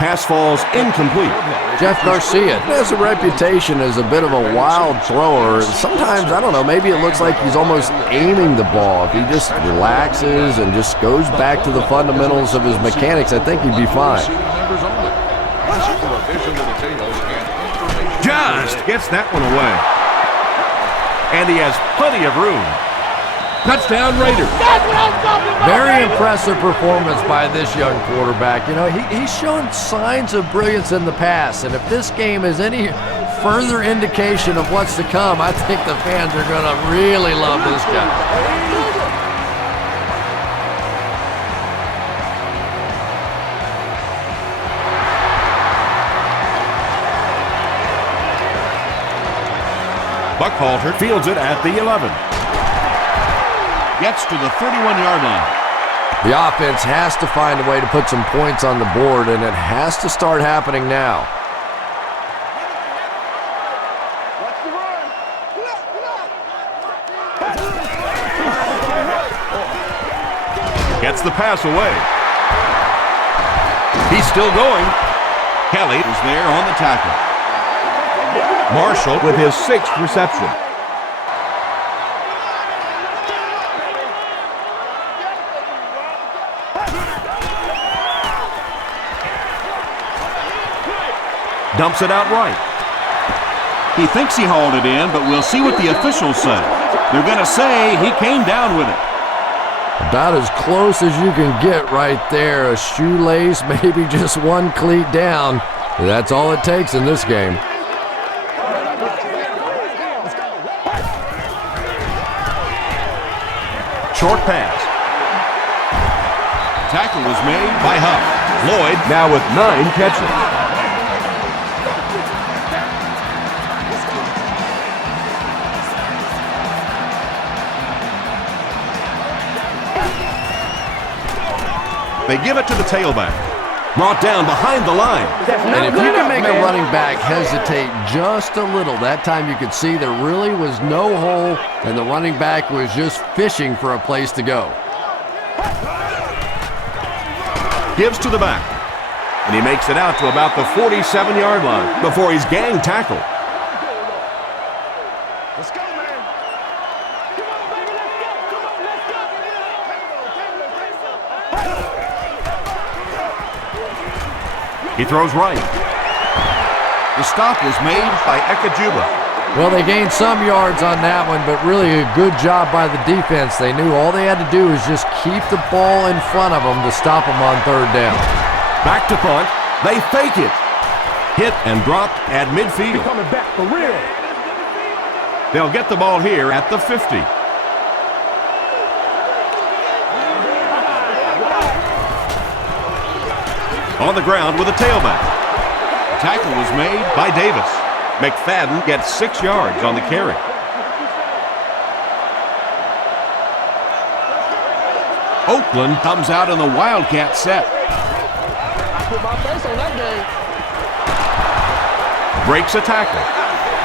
Pass falls incomplete. Jeff Garcia has a reputation as a bit of a wild thrower. Sometimes, I don't know, maybe it looks like he's almost aiming the ball. If he just relaxes and just goes back to the fundamentals of his mechanics, I think he'd be fine. Just gets that one away. And he has plenty of room. Touchdown Raiders. Very impressive performance by this young quarterback. You know, he's shown signs of brilliance in the past, and if this game is any further indication of what's to come, I think the fans are going to really love this guy. Buckhalter fields it at the 11. gets to the 31-yard line. The offense has to find a way to put some points on the board, and it has to start happening now. Gets the pass away. He's still going. Kelly is there on the tackle. Marshall with his 6th reception. Dumps it out right. He thinks he hauled it in, but we'll see what the officials say. They're going to say he came down with it. About as close as you can get right there. A shoelace, maybe just one cleat down. That's all it takes in this game. Short pass. Tackle was made by Huff. Lloyd now with 9 catches. They give it to the tailback. Brought down behind the line. And if you can make a running back hesitate just a little, that time you could see there really was no hole, and the running back was just fishing for a place to go. Gives to the back. And he makes it out to about the 47-yard line before he's gang tackled. Let's go, man. Come on, baby, let's go. Come on, let's go. He throws right. The stop was made by Ekajuba. Well, they gained some yards on that one, but really a good job by the defense. They knew all they had to do was just keep the ball in front of them to stop them on 3rd down. Back to punt. They fake it. Hit and dropped at midfield. Coming back for real. They'll get the ball here at the 50. On the ground with a tailback. Tackle was made by Davis. McFadden gets 6 yards on the carry. Oakland comes out in the Wildcat set. Put my face on that game. Breaks a tackle.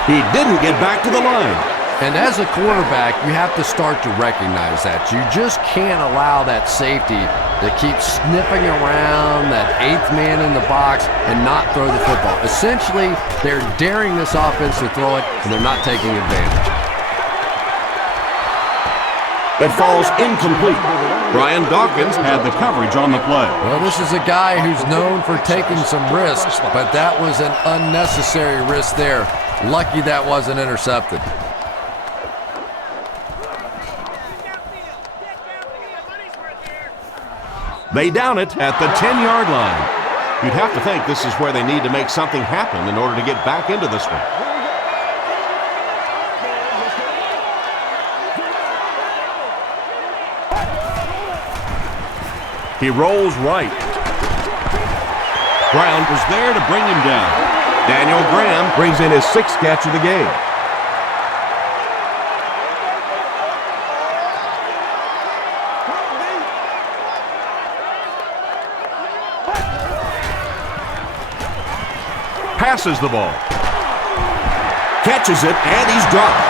He didn't get back to the line. And as a quarterback, you have to start to recognize that. You just can't allow that safety to keep sniffing around that 8th man in the box and not throw the football. Essentially, they're daring this offense to throw it, and they're not taking advantage. It falls incomplete. Brian Dawkins had the coverage on the play. Well, this is a guy who's known for taking some risks, but that was an unnecessary risk there. Lucky that wasn't intercepted. They down it at the 10-yard line. You'd have to think this is where they need to make something happen in order to get back into this one. He rolls right. Brown was there to bring him down. Daniel Graham brings in his 6th catch of the game. Passes the ball. Catches it, and he's dropped.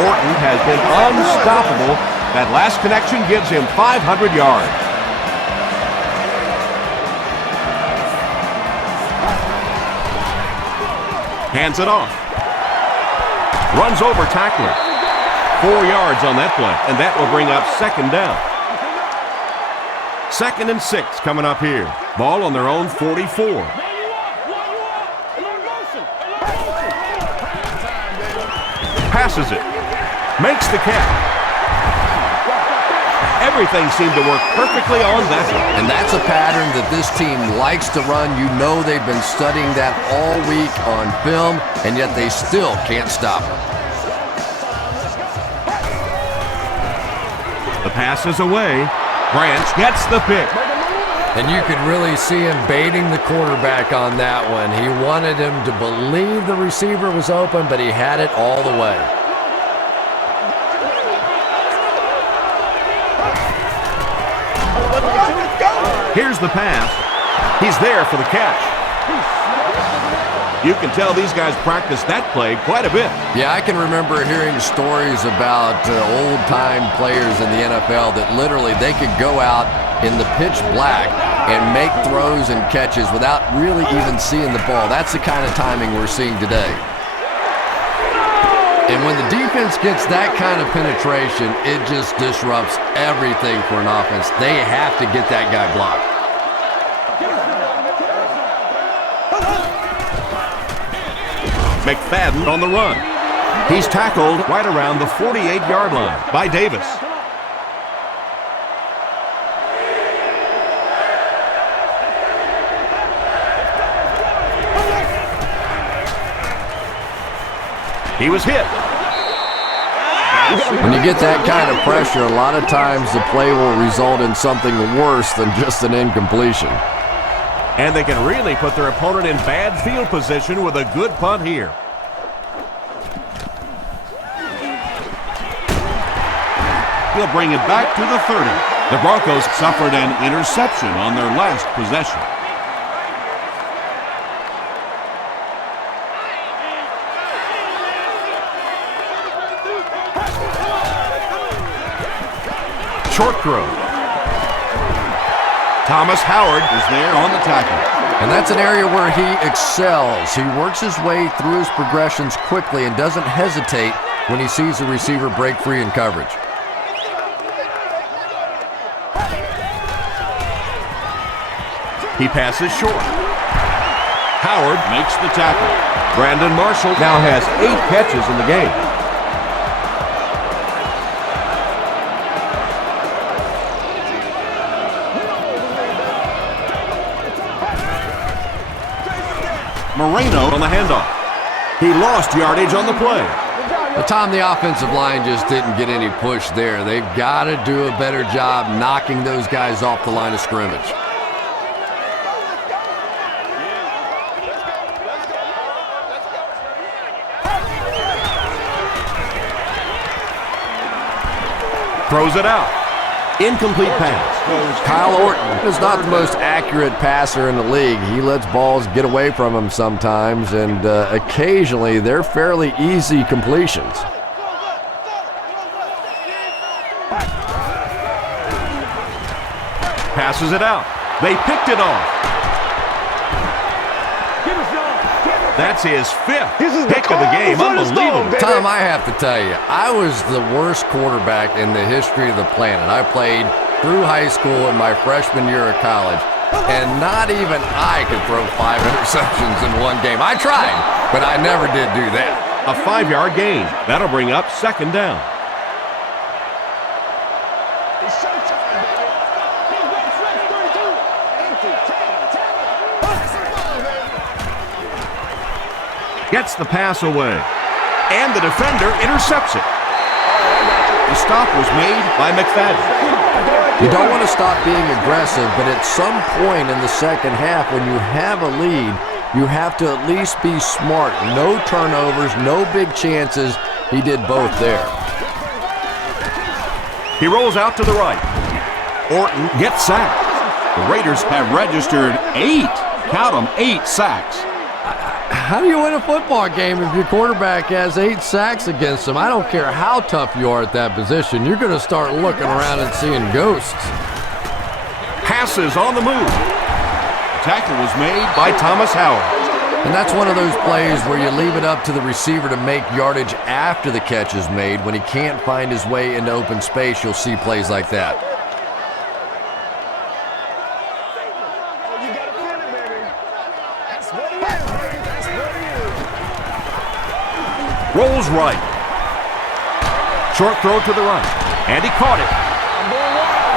Orton has been unstoppable. That last connection gives him 500 yards. Hands it off. Runs over tackler. 4 yards on that play, and that will bring up 2nd down. 2nd and 6 coming up here. Ball on their own 44. Passes it. Makes the catch. Everything seemed to work perfectly on that one. And that's a pattern that this team likes to run. You know they've been studying that all week on film, and yet they still can't stop it. The pass is away. Branch gets the pick. And you could really see him baiting the quarterback on that one. He wanted him to believe the receiver was open, but he had it all the way. Here's the pass. He's there for the catch. You can tell these guys practice that play quite a bit. Yeah, I can remember hearing stories about old-time players in the NFL that literally they could go out in the pitch black and make throws and catches without really even seeing the ball. That's the kind of timing we're seeing today. And when the defense gets that kind of penetration, it just disrupts everything for an offense. They have to get that guy blocked. McFadden on the run. He's tackled right around the 48-yard line by Davis. He was hit. When you get that kind of pressure, a lot of times the play will result in something worse than just an incompletion. And they can really put their opponent in bad field position with a good punt here. He'll bring it back to the 30. The Broncos suffered an interception on their last possession. Short throw. Thomas Howard is there on the tackle. And that's an area where he excels. He works his way through his progressions quickly and doesn't hesitate when he sees a receiver break free in coverage. He passes short. Howard makes the tackle. Brandon Marshall now has 8 catches in the game. Moreno On the handoff. He lost yardage on the play. The time the offensive line just didn't get any push there. They've got to do a better job knocking those guys off the line of scrimmage. Throws it out. Incomplete pass. Kyle Orton is not the most accurate passer in the league. He lets balls get away from him sometimes, and occasionally they're fairly easy completions. Passes it out. They picked it off. That's his 5th pick of the game. Unbelievable. Tom, I have to tell you, I was the worst quarterback in the history of the planet. I played through high school and my freshman year of college, and not even I could throw 5 interceptions in one game. I tried, but I never did do that. A 5-yard gain. That'll bring up 2nd down. Gets the pass away. And the defender intercepts it. The stop was made by McFadden. You don't want to stop being aggressive, but at some point in the second half, when you have a lead, you have to at least be smart. No turnovers, no big chances. He did both there. He rolls out to the right. Orton gets sacked. The Raiders have registered 8, count them, 8 sacks. How do you win a football game if your quarterback has 8 sacks against him? I don't care how tough you are at that position. You're going to start looking around and seeing ghosts. Passes on the move. Tackle was made By Thomas Howard. And that's one of those plays where you leave it up to the receiver to make yardage after the catch is made. When he can't find his way into open space, you'll see plays like that. Rolls right. Short throw to the right. And he caught it.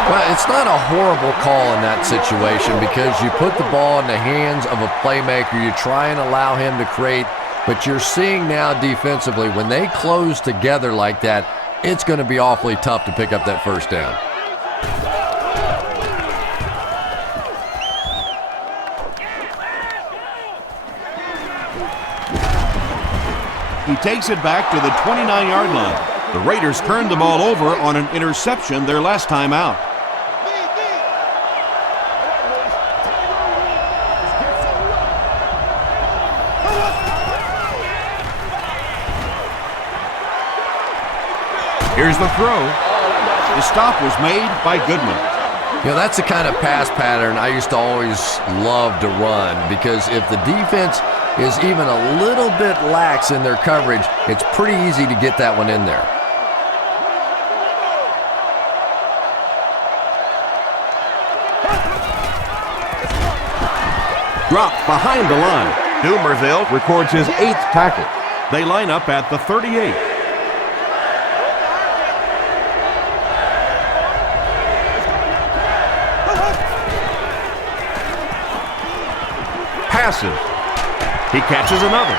Well, it's not a horrible call in that situation because you put the ball in the hands of a playmaker. You try and allow him to create, but you're seeing now defensively, when they close together like that, it's going to be awfully tough to pick up that first down. He takes it back to the 29-yard line. The Raiders turned the ball over on an interception their last time out. Here's the throw. The stop was made by Goodman. You know, that's the kind of pass pattern I used to always love to run, because if the defense is even a little bit lax in their coverage, it's pretty easy to get that one in there. Dropped behind the line. Dumerville records his 8th tackle. They line up at the 38. Passes. He catches another.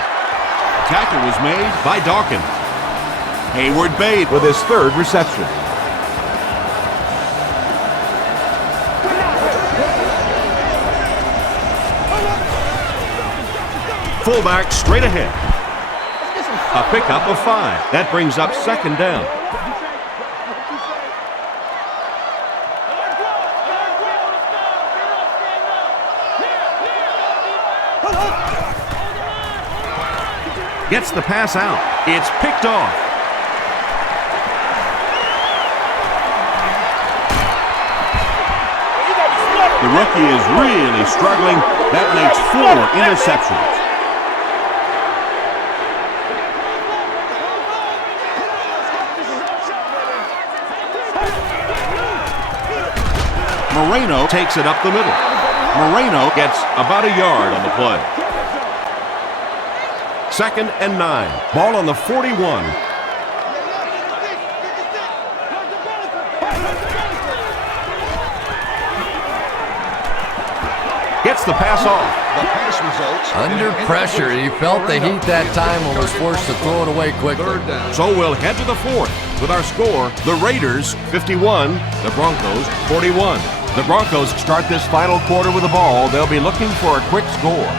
Tackle was made by Dawkins. Hayward Bade with his 3rd reception. Fullback straight ahead. A pickup of 5. That brings up 2nd down. Gets the pass out. It's picked off. The rookie is really struggling. That makes 4 interceptions. Moreno takes it up the middle. Moreno gets about a yard on the play. 2nd and 9. Ball on the 41. Gets the pass off. The pass results. Under pressure, he felt the heat that time and was forced to throw it away quickly. So we'll head to the 4th with our score. The Raiders 51, the Broncos 41. The Broncos start this final quarter with the ball. They'll be looking for a quick score.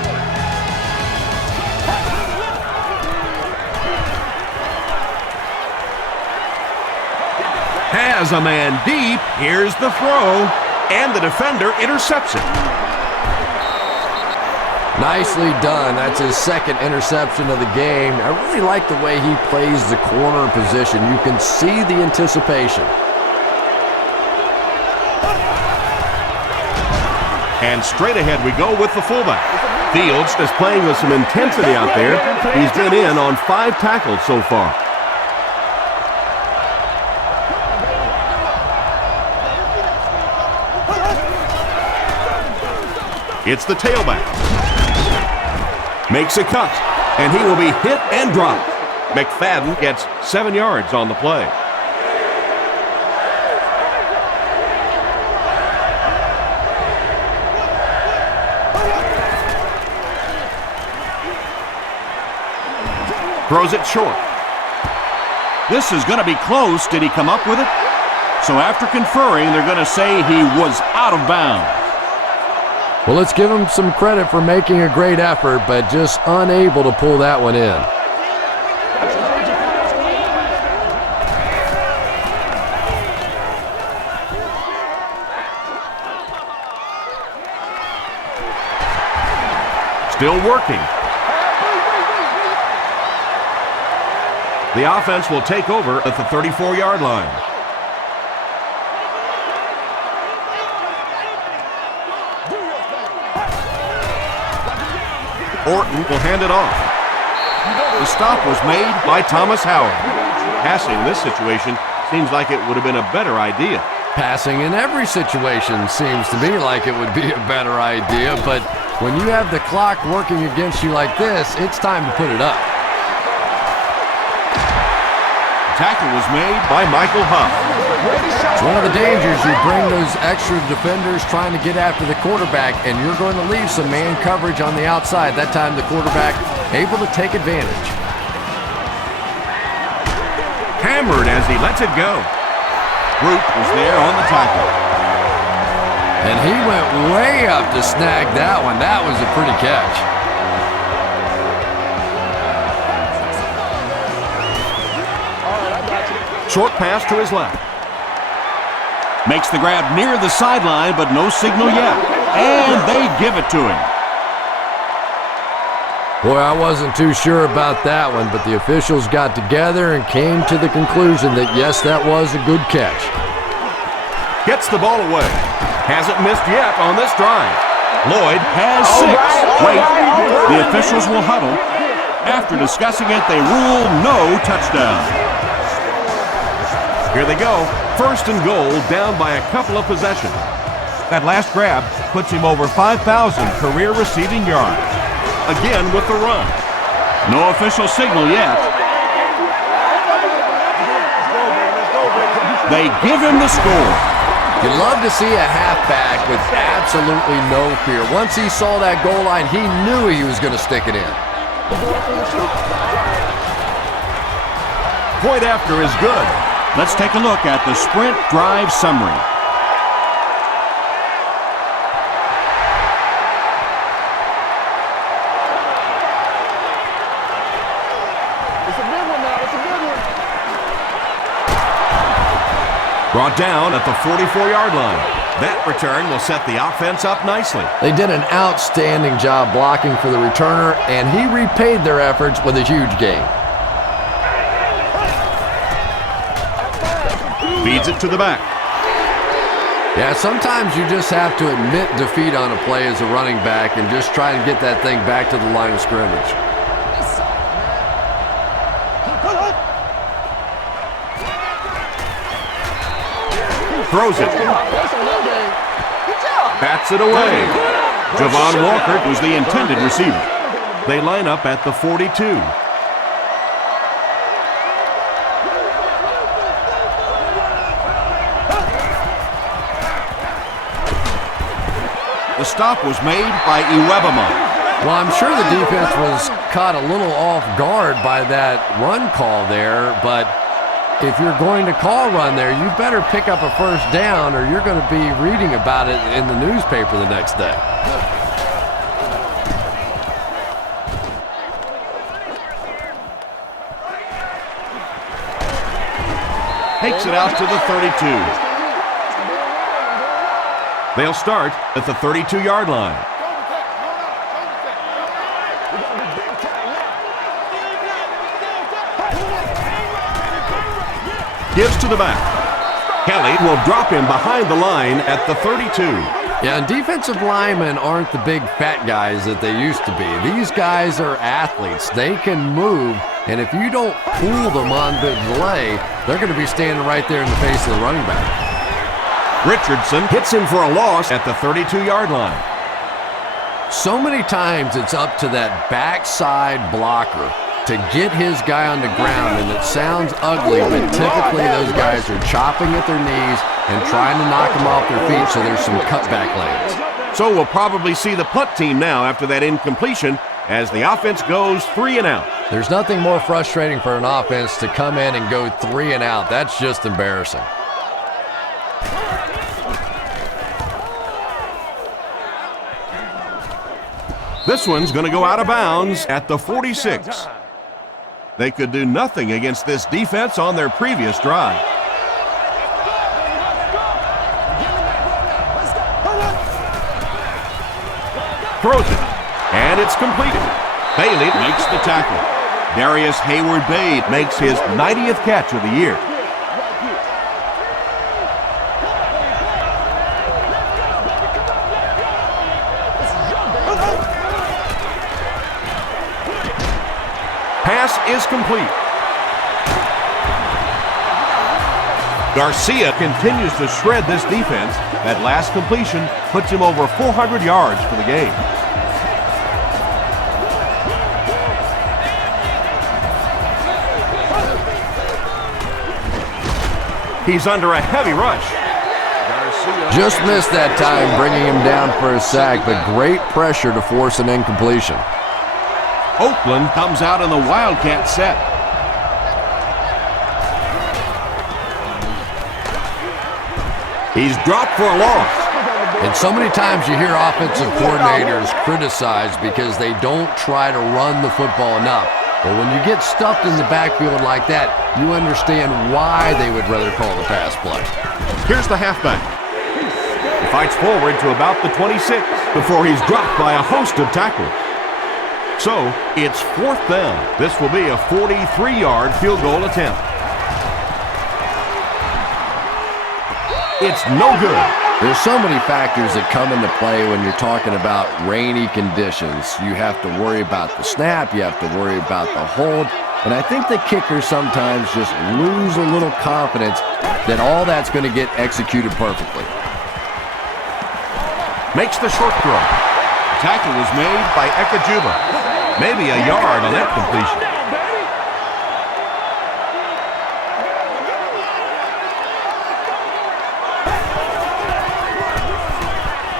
Has a man deep. Here's the throw. And the defender intercepts it. Nicely done. That's his 2nd interception of the game. I really like the way he plays the corner position. You can see the anticipation. And straight ahead we go with the fullback. Fields is playing with some intensity out there. He's been in on 5 tackles so far. It's the tailback. Makes a cut, and he will be hit and dropped. McFadden gets 7 yards on the play. Throws it short. This is going to be close. Did he come up with it? So after conferring, they're going to say he was out of bounds. Well, let's give him some credit for making a great effort, but just unable to pull that one in. Still working. The offense will take over at the 34-yard line. Orton will hand it off. The stop was made by Thomas Howard. Passing in this situation seems like it would have been a better idea. Passing in every situation seems to me like it would be a better idea, but when you have the clock working against you like this, it's time to put it up. Tackle was made by Michael Huff. It's one of the dangers. You bring those extra defenders trying to get after the quarterback, and you're going to leave some man coverage on the outside. That time the quarterback able to take advantage. Hammered as he lets it go. Root was there on the tackle. And he went way up to snag that one. That was a pretty catch. Short pass to his left. Makes the grab near the sideline, but no signal yet. And they give it to him. Boy, I wasn't too sure about that one, but the officials got together and came to the conclusion that, yes, that was a good catch. Gets the ball away. Hasn't missed yet on this drive. Lloyd Has 6. Wait, the officials will huddle. After discussing it, they rule no touchdown. Here they go. First and goal, down by a couple of possessions. That last grab puts him over 5,000 career receiving yards. Again with the run. No official signal yet. They give him the score. You love to see a halfback with absolutely no fear. Once he saw that goal line, he knew he was going to stick it in. Point after is good. Let's take a look at the sprint drive summary. Brought down at the 44-yard line. That return will set the offense up nicely. They did an outstanding job blocking for the returner, and he repaid their efforts with a huge gain. Feeds it to the back. Yeah, sometimes you just have to admit defeat on a play as a running back and just try and get that thing back to the line of scrimmage. Throws it. Bats it away. Javon Walker was the intended receiver. They line up at the 42. The stop was made by Iwebama. Well, I'm sure the defense was caught a little off guard by that run call there, but if you're going to call run there, you better pick up a first down or you're going to be reading about it in the newspaper the next day. Takes it out to the 32. They'll start at the 32-yard line. Gives to the back. Kelly will drop him behind the line at the 32. Yeah, and defensive linemen aren't the big fat guys that they used to be. These guys are athletes. They can move, and if you don't pull them on the delay, they're going to be standing right there in the face of the running back. Richardson hits him for a loss at the 32-yard line. So many times it's up to that backside blocker to get his guy on the ground, and it sounds ugly, but typically those guys are chopping at their knees and trying to knock them off their feet, so there's some cutback lanes. So we'll probably see the punt team now after that incompletion as the offense goes 3 and out. There's nothing more frustrating for an offense to come in and go 3 and out. That's just embarrassing. This one's going to go out of bounds at the 46. They could do nothing against this defense on their previous drive. Throws it, and it's completed. Bailey makes the tackle. Darius Hayward-Bay makes his 90th catch of the year. Pass is complete. Garcia continues to shred this defense. That last completion puts him over 400 yards for the game. He's under a heavy rush. Just missed that time, bringing him down for a sack, but great pressure to force an incompletion. Oakland comes out in the Wildcat set. He's dropped for a loss. And so many times you hear offensive coordinators criticized because they don't try to run the football enough. But when you get stuffed in the backfield like that, you understand why they would rather call the pass play. Here's the halfback. He fights forward to about the 26 before he's dropped by a host of tacklers. So it's 4th down. This will be a 43-yard field goal attempt. It's no good. There's so many factors that come into play when you're talking about rainy conditions. You have to worry about the snap. You have to worry about the hold. And I think the kickers sometimes just lose a little confidence that all that's going to get executed perfectly. Makes the short throw. Tackle was made by Ekajuba. Maybe a yard on that completion.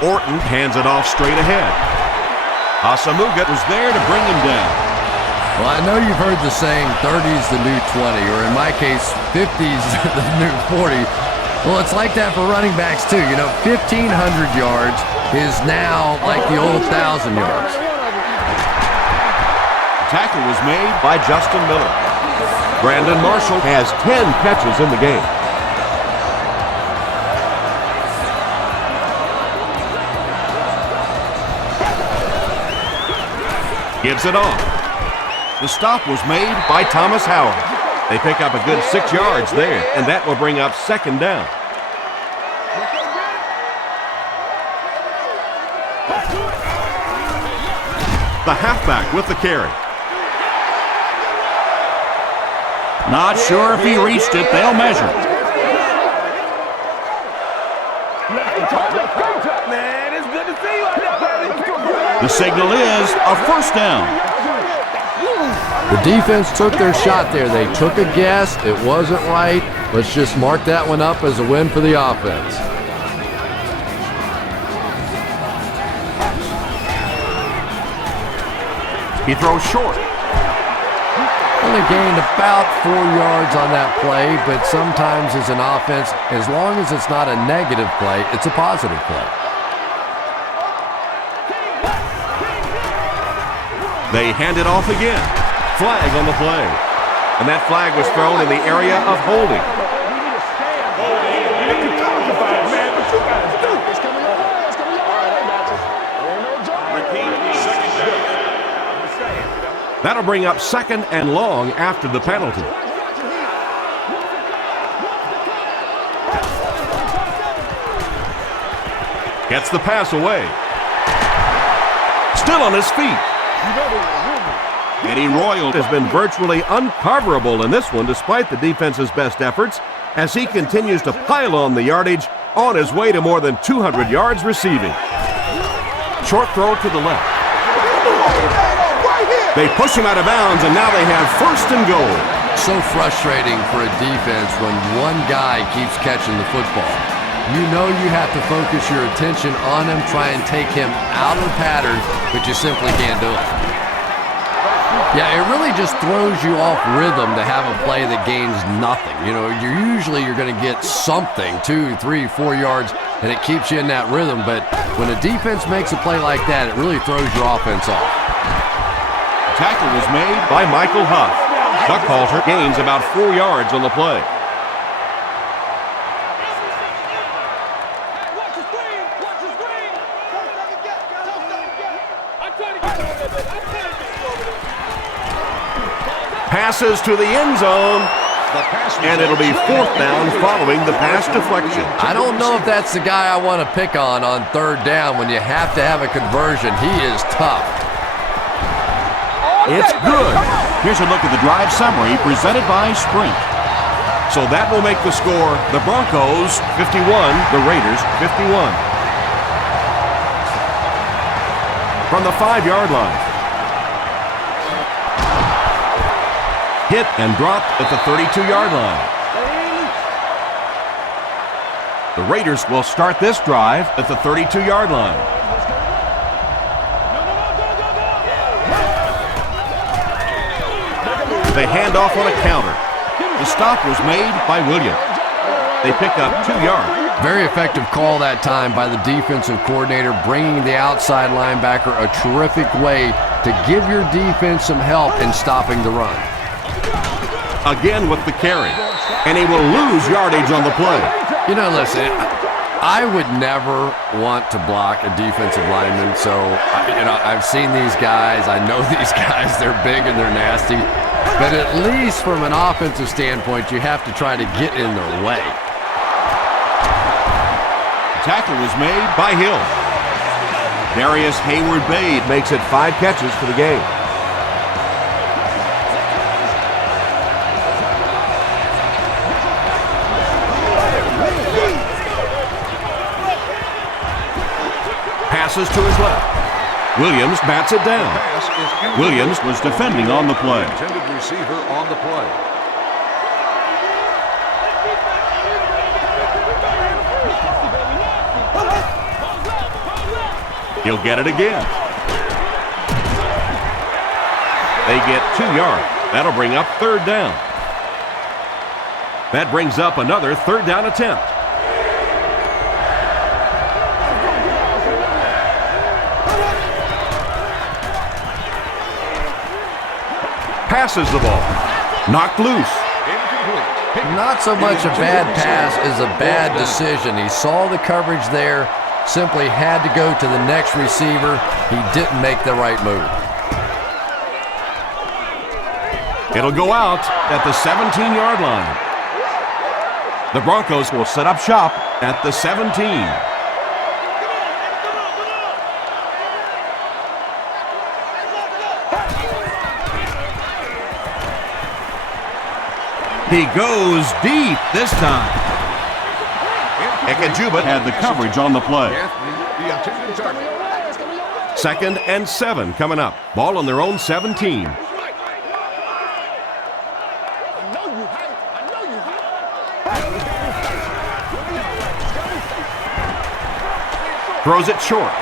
Orton hands it off straight ahead. Asamuga was there to bring him down. Well, I know you've heard the saying, 30's the new 20, or in my case, 50's the new 40. Well, it's like that for running backs, too. You know, 1,500 yards is now like the old 1,000 yards. Tackle was made by Justin Miller. Brandon Marshall has 10 catches in the game. Gives it off. The stop was made by Thomas Howard. They pick up a good 6 yards there, and that will bring up 2nd down. The halfback with the carry. Not sure if he reached it. They'll measure. Man, it's good to see you out there, baby. The signal is a 1st down. The defense took their shot there. They took a guess. It wasn't right. Let's just mark that one up as a win for the offense. He throws short. Only gained about 4 yards on that play, but sometimes as an offense, as long as it's not a negative play, it's a positive play. They hand it off again. Flag on the play. And that flag was thrown in the area of holding. That'll bring up 2nd and long after the penalty. Gets the pass away. Still on his feet. Eddie Royal has been virtually uncoverable in this one despite the defense's best efforts as he continues to pile on the yardage on his way to more than 200 yards receiving. Short throw to the left. They push him out of bounds and now they have 1st and goal. So frustrating for a defense when one guy keeps catching the football. You know you have to focus your attention on him, try and take him out of the pattern, but you simply can't do it. Yeah, it really just throws you off rhythm to have a play that gains nothing. You know, you're going to get something, 2, 3, 4 yards, and it keeps you in that rhythm. But when a defense makes a play like that, it really throws your offense off. Tackle was made by Michael Huff. Buckhalter gains about 4 yards on the play. Passes to the end zone, and it'll be 4th down following the pass deflection. I don't know if that's the guy I want to pick on 3rd down when you have to have a conversion. He is tough. It's good. Here's a look at the drive summary presented by Sprint. So that will make the score the Broncos 51, the Raiders 51. From the 5-yard line. Hit and dropped at the 32-yard line. The Raiders will start this drive at the 32-yard line. They hand off on a counter. The stop was made by Williams. They pick up 2 yards. Very effective call that time by the defensive coordinator, bringing the outside linebacker a terrific way to give your defense some help in stopping the run. Again with the carry, and he will lose yardage on the play. You know, listen, I would never want to block a defensive lineman, so I've seen these guys. I know these guys. They're big and they're nasty. But at least from an offensive standpoint, you have to try to get in their way. Tackle was made by Hill. Darius Hayward-Bade makes it 5 catches for the game. Passes to his left. Williams bats it down. Williams was defending on the play. Intended receiver on the play. He'll get it again. They get 2 yards. That'll bring up 3rd down. That brings up another 3rd down attempt. Passes the ball. Knocked loose. Not so much a bad pass as a bad decision. He saw the coverage there, simply had to go to the next receiver. He didn't make the right move. It'll go out at the 17-yard line. The Broncos will set up shop at the 17. He goes deep this time. Ekajuba Had the coverage on the play. The intended target. 2nd and 7 coming up. Ball on their own 17. Throws it short.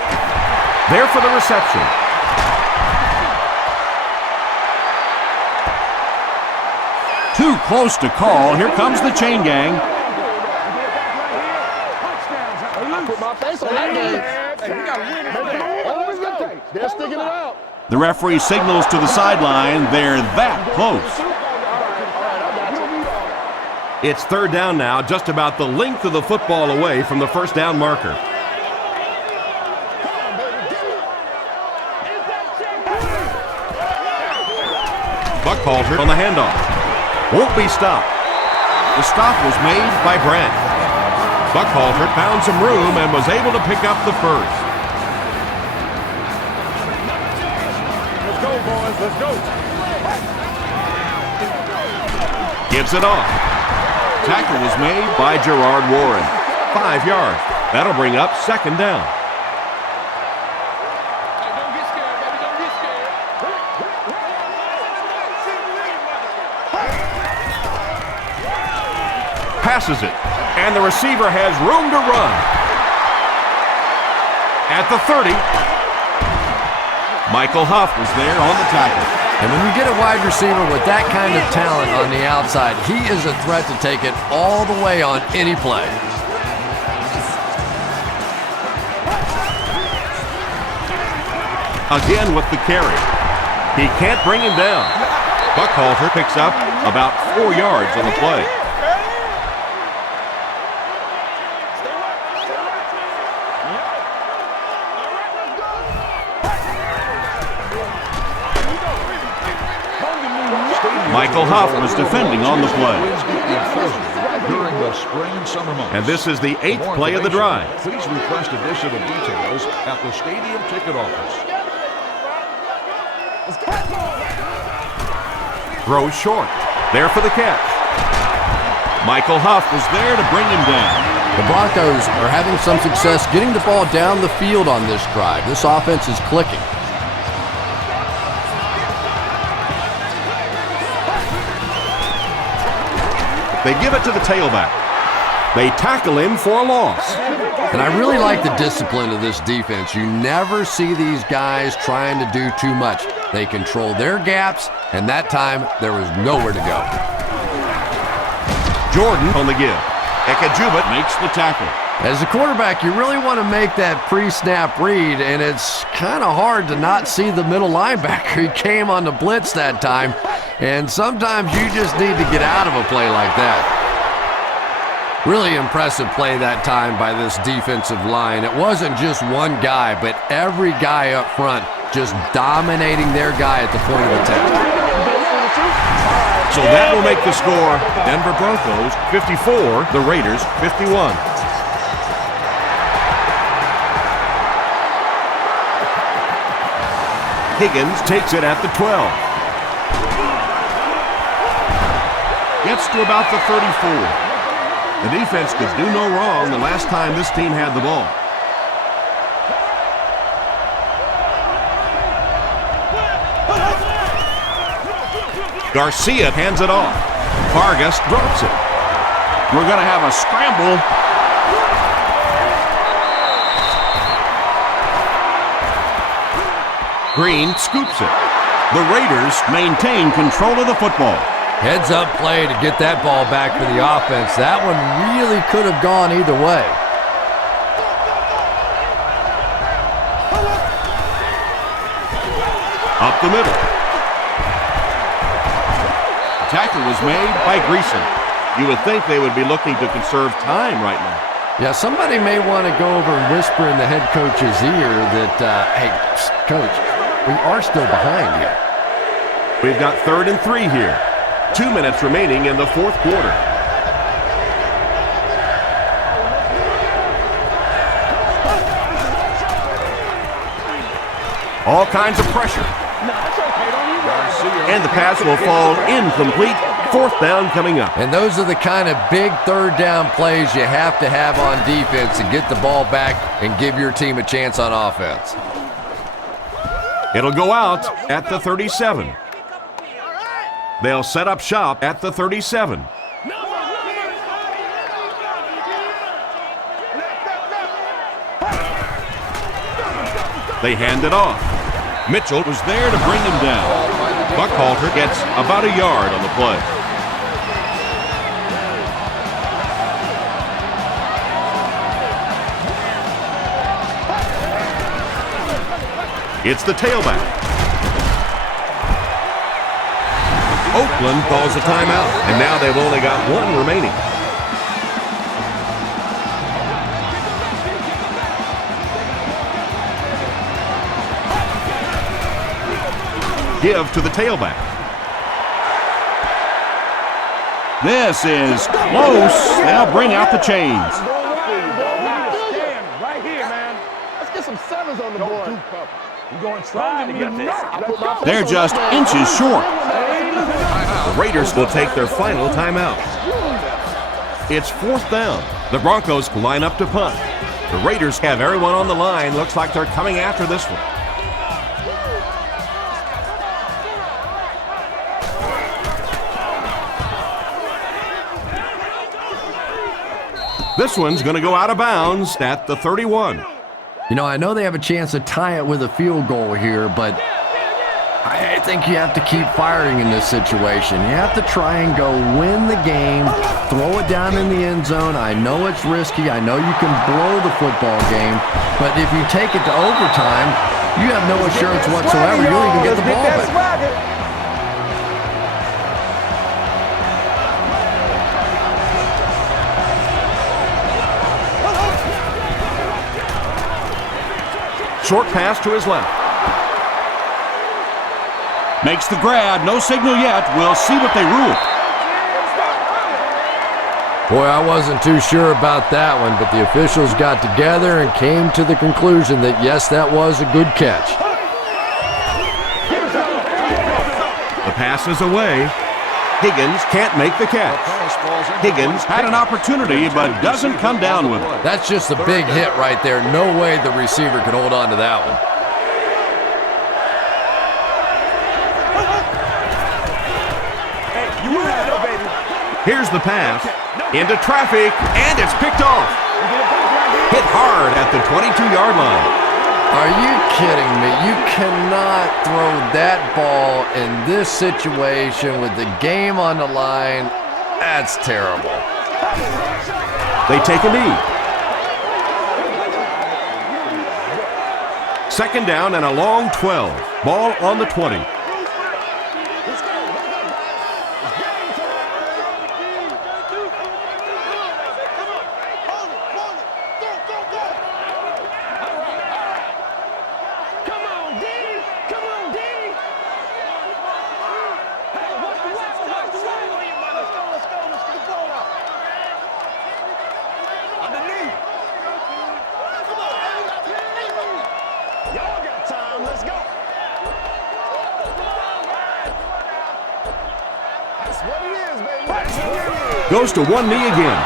There for the reception. Too close to call. Here comes the chain gang. The referee signals to the sideline. They're that close. It's 3rd down now, just about the length of the football away from the 1st down marker. Buckhalter on the handoff. Won't be stopped. The stop was made by Brent. Buckhalter found some room and was able to pick up the 1st. Let's go, boys. Let's go. Gives it off. Tackle was made by Gerard Warren. 5 yards. That'll bring up 2nd down. Passes it, and the receiver has room to run. At the 30, Michael Huff was there on the tackle. And when you get a wide receiver with that kind of talent on the outside, he is a threat to take it all the way on any play. Again with the carry. He can't bring him down. Buckhalter picks up about 4 yards on the play. Michael Huff was defending on the play. During the spring and summer months. And this is the 8th play of the drive. Please request additional details at the stadium ticket office. Throws short. There for the catch. Michael Huff was there to bring him down. The Broncos are having some success getting the ball down the field on this drive. This offense is clicking. They give it to the tailback. They tackle him for a loss. And I really like the discipline of this defense. You never see these guys trying to do too much. They control their gaps, and that time there was nowhere to go. Jordan on the give. Ekajuba Makes the tackle. As a quarterback, you really want to make that pre-snap read, and it's kind of hard to not see the middle linebacker. He came on the blitz that time, and sometimes you just need to get out of a play like that. Really impressive play that time by this defensive line. It wasn't just one guy, but every guy up front just dominating their guy at the point of attack. So that will make the score Denver Broncos 54, the Raiders 51. Higgins takes it at the 12. Gets to about the 34. The defense could do no wrong the last time this team had the ball. Garcia hands it off. Vargas drops it. We're going to have a scramble. Green scoops it. The Raiders maintain control of the football. Heads-up play to get that ball back for the offense. That one really could have gone either way. Up the middle. The tackle was made by Greason. You would think they would be looking to conserve time right now. Yeah, somebody may want to go over and whisper in the head coach's ear that, hey, coach, we are still behind here. We've got 3rd and 3 here. 2 minutes remaining in the 4th quarter. All kinds of pressure. And the pass will fall incomplete. 4th down coming up. And those are the kind of big 3rd down plays you have to have on defense to get the ball back and give your team a chance on offense. It'll go out at the 37. They'll set up shop at the 37. They hand it off. Mitchell was there to bring him down. Buckhalter gets about a yard on the play. It's the tailback. Oakland calls a timeout, and now they've only got 1 remaining. Give to the tailback. This is close. They'll bring out the chains. Right here, man. Let's get some sevens on the board. You're going strong. They're just inches short. The Raiders will take their final timeout. It's 4th down. The Broncos line up to punt. The Raiders have everyone on the line. Looks like they're coming after this one. This one's going to go out of bounds at the 31. You know, I know they have a chance to tie it with a field goal here, but I think you have to keep firing in this situation. You have to try and go win the game, throw it down in the end zone. I know it's risky. I know you can blow the football game, but if you take it to overtime, you have no assurance whatsoever you'll even get the ball back. Short pass to his left. Makes the grab. No signal yet. We'll see what they rule. Boy, I wasn't too sure about that one, but the officials got together and came to the conclusion that, yes, that was a good catch. The pass is away. Higgins can't make the catch. Higgins had an opportunity, but doesn't come down with it. That's just a big hit right there. No way the receiver could hold on to that one. Here's the pass. Into traffic, and it's picked off. Hit hard at the 22-yard line. Are you kidding me? You cannot throw that ball in this situation with the game on the line. That's terrible. They take a knee. 2nd down and a long 12. Ball on the 20. Goes to one knee again.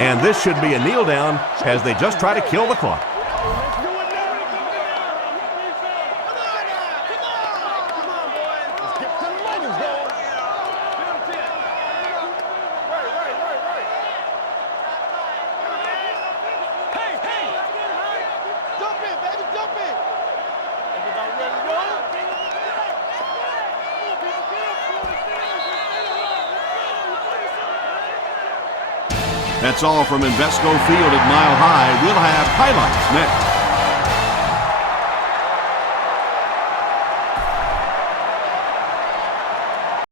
And this should be a kneel down as they just try to kill the clock. That's all from Invesco Field at Mile High. We'll have highlights next.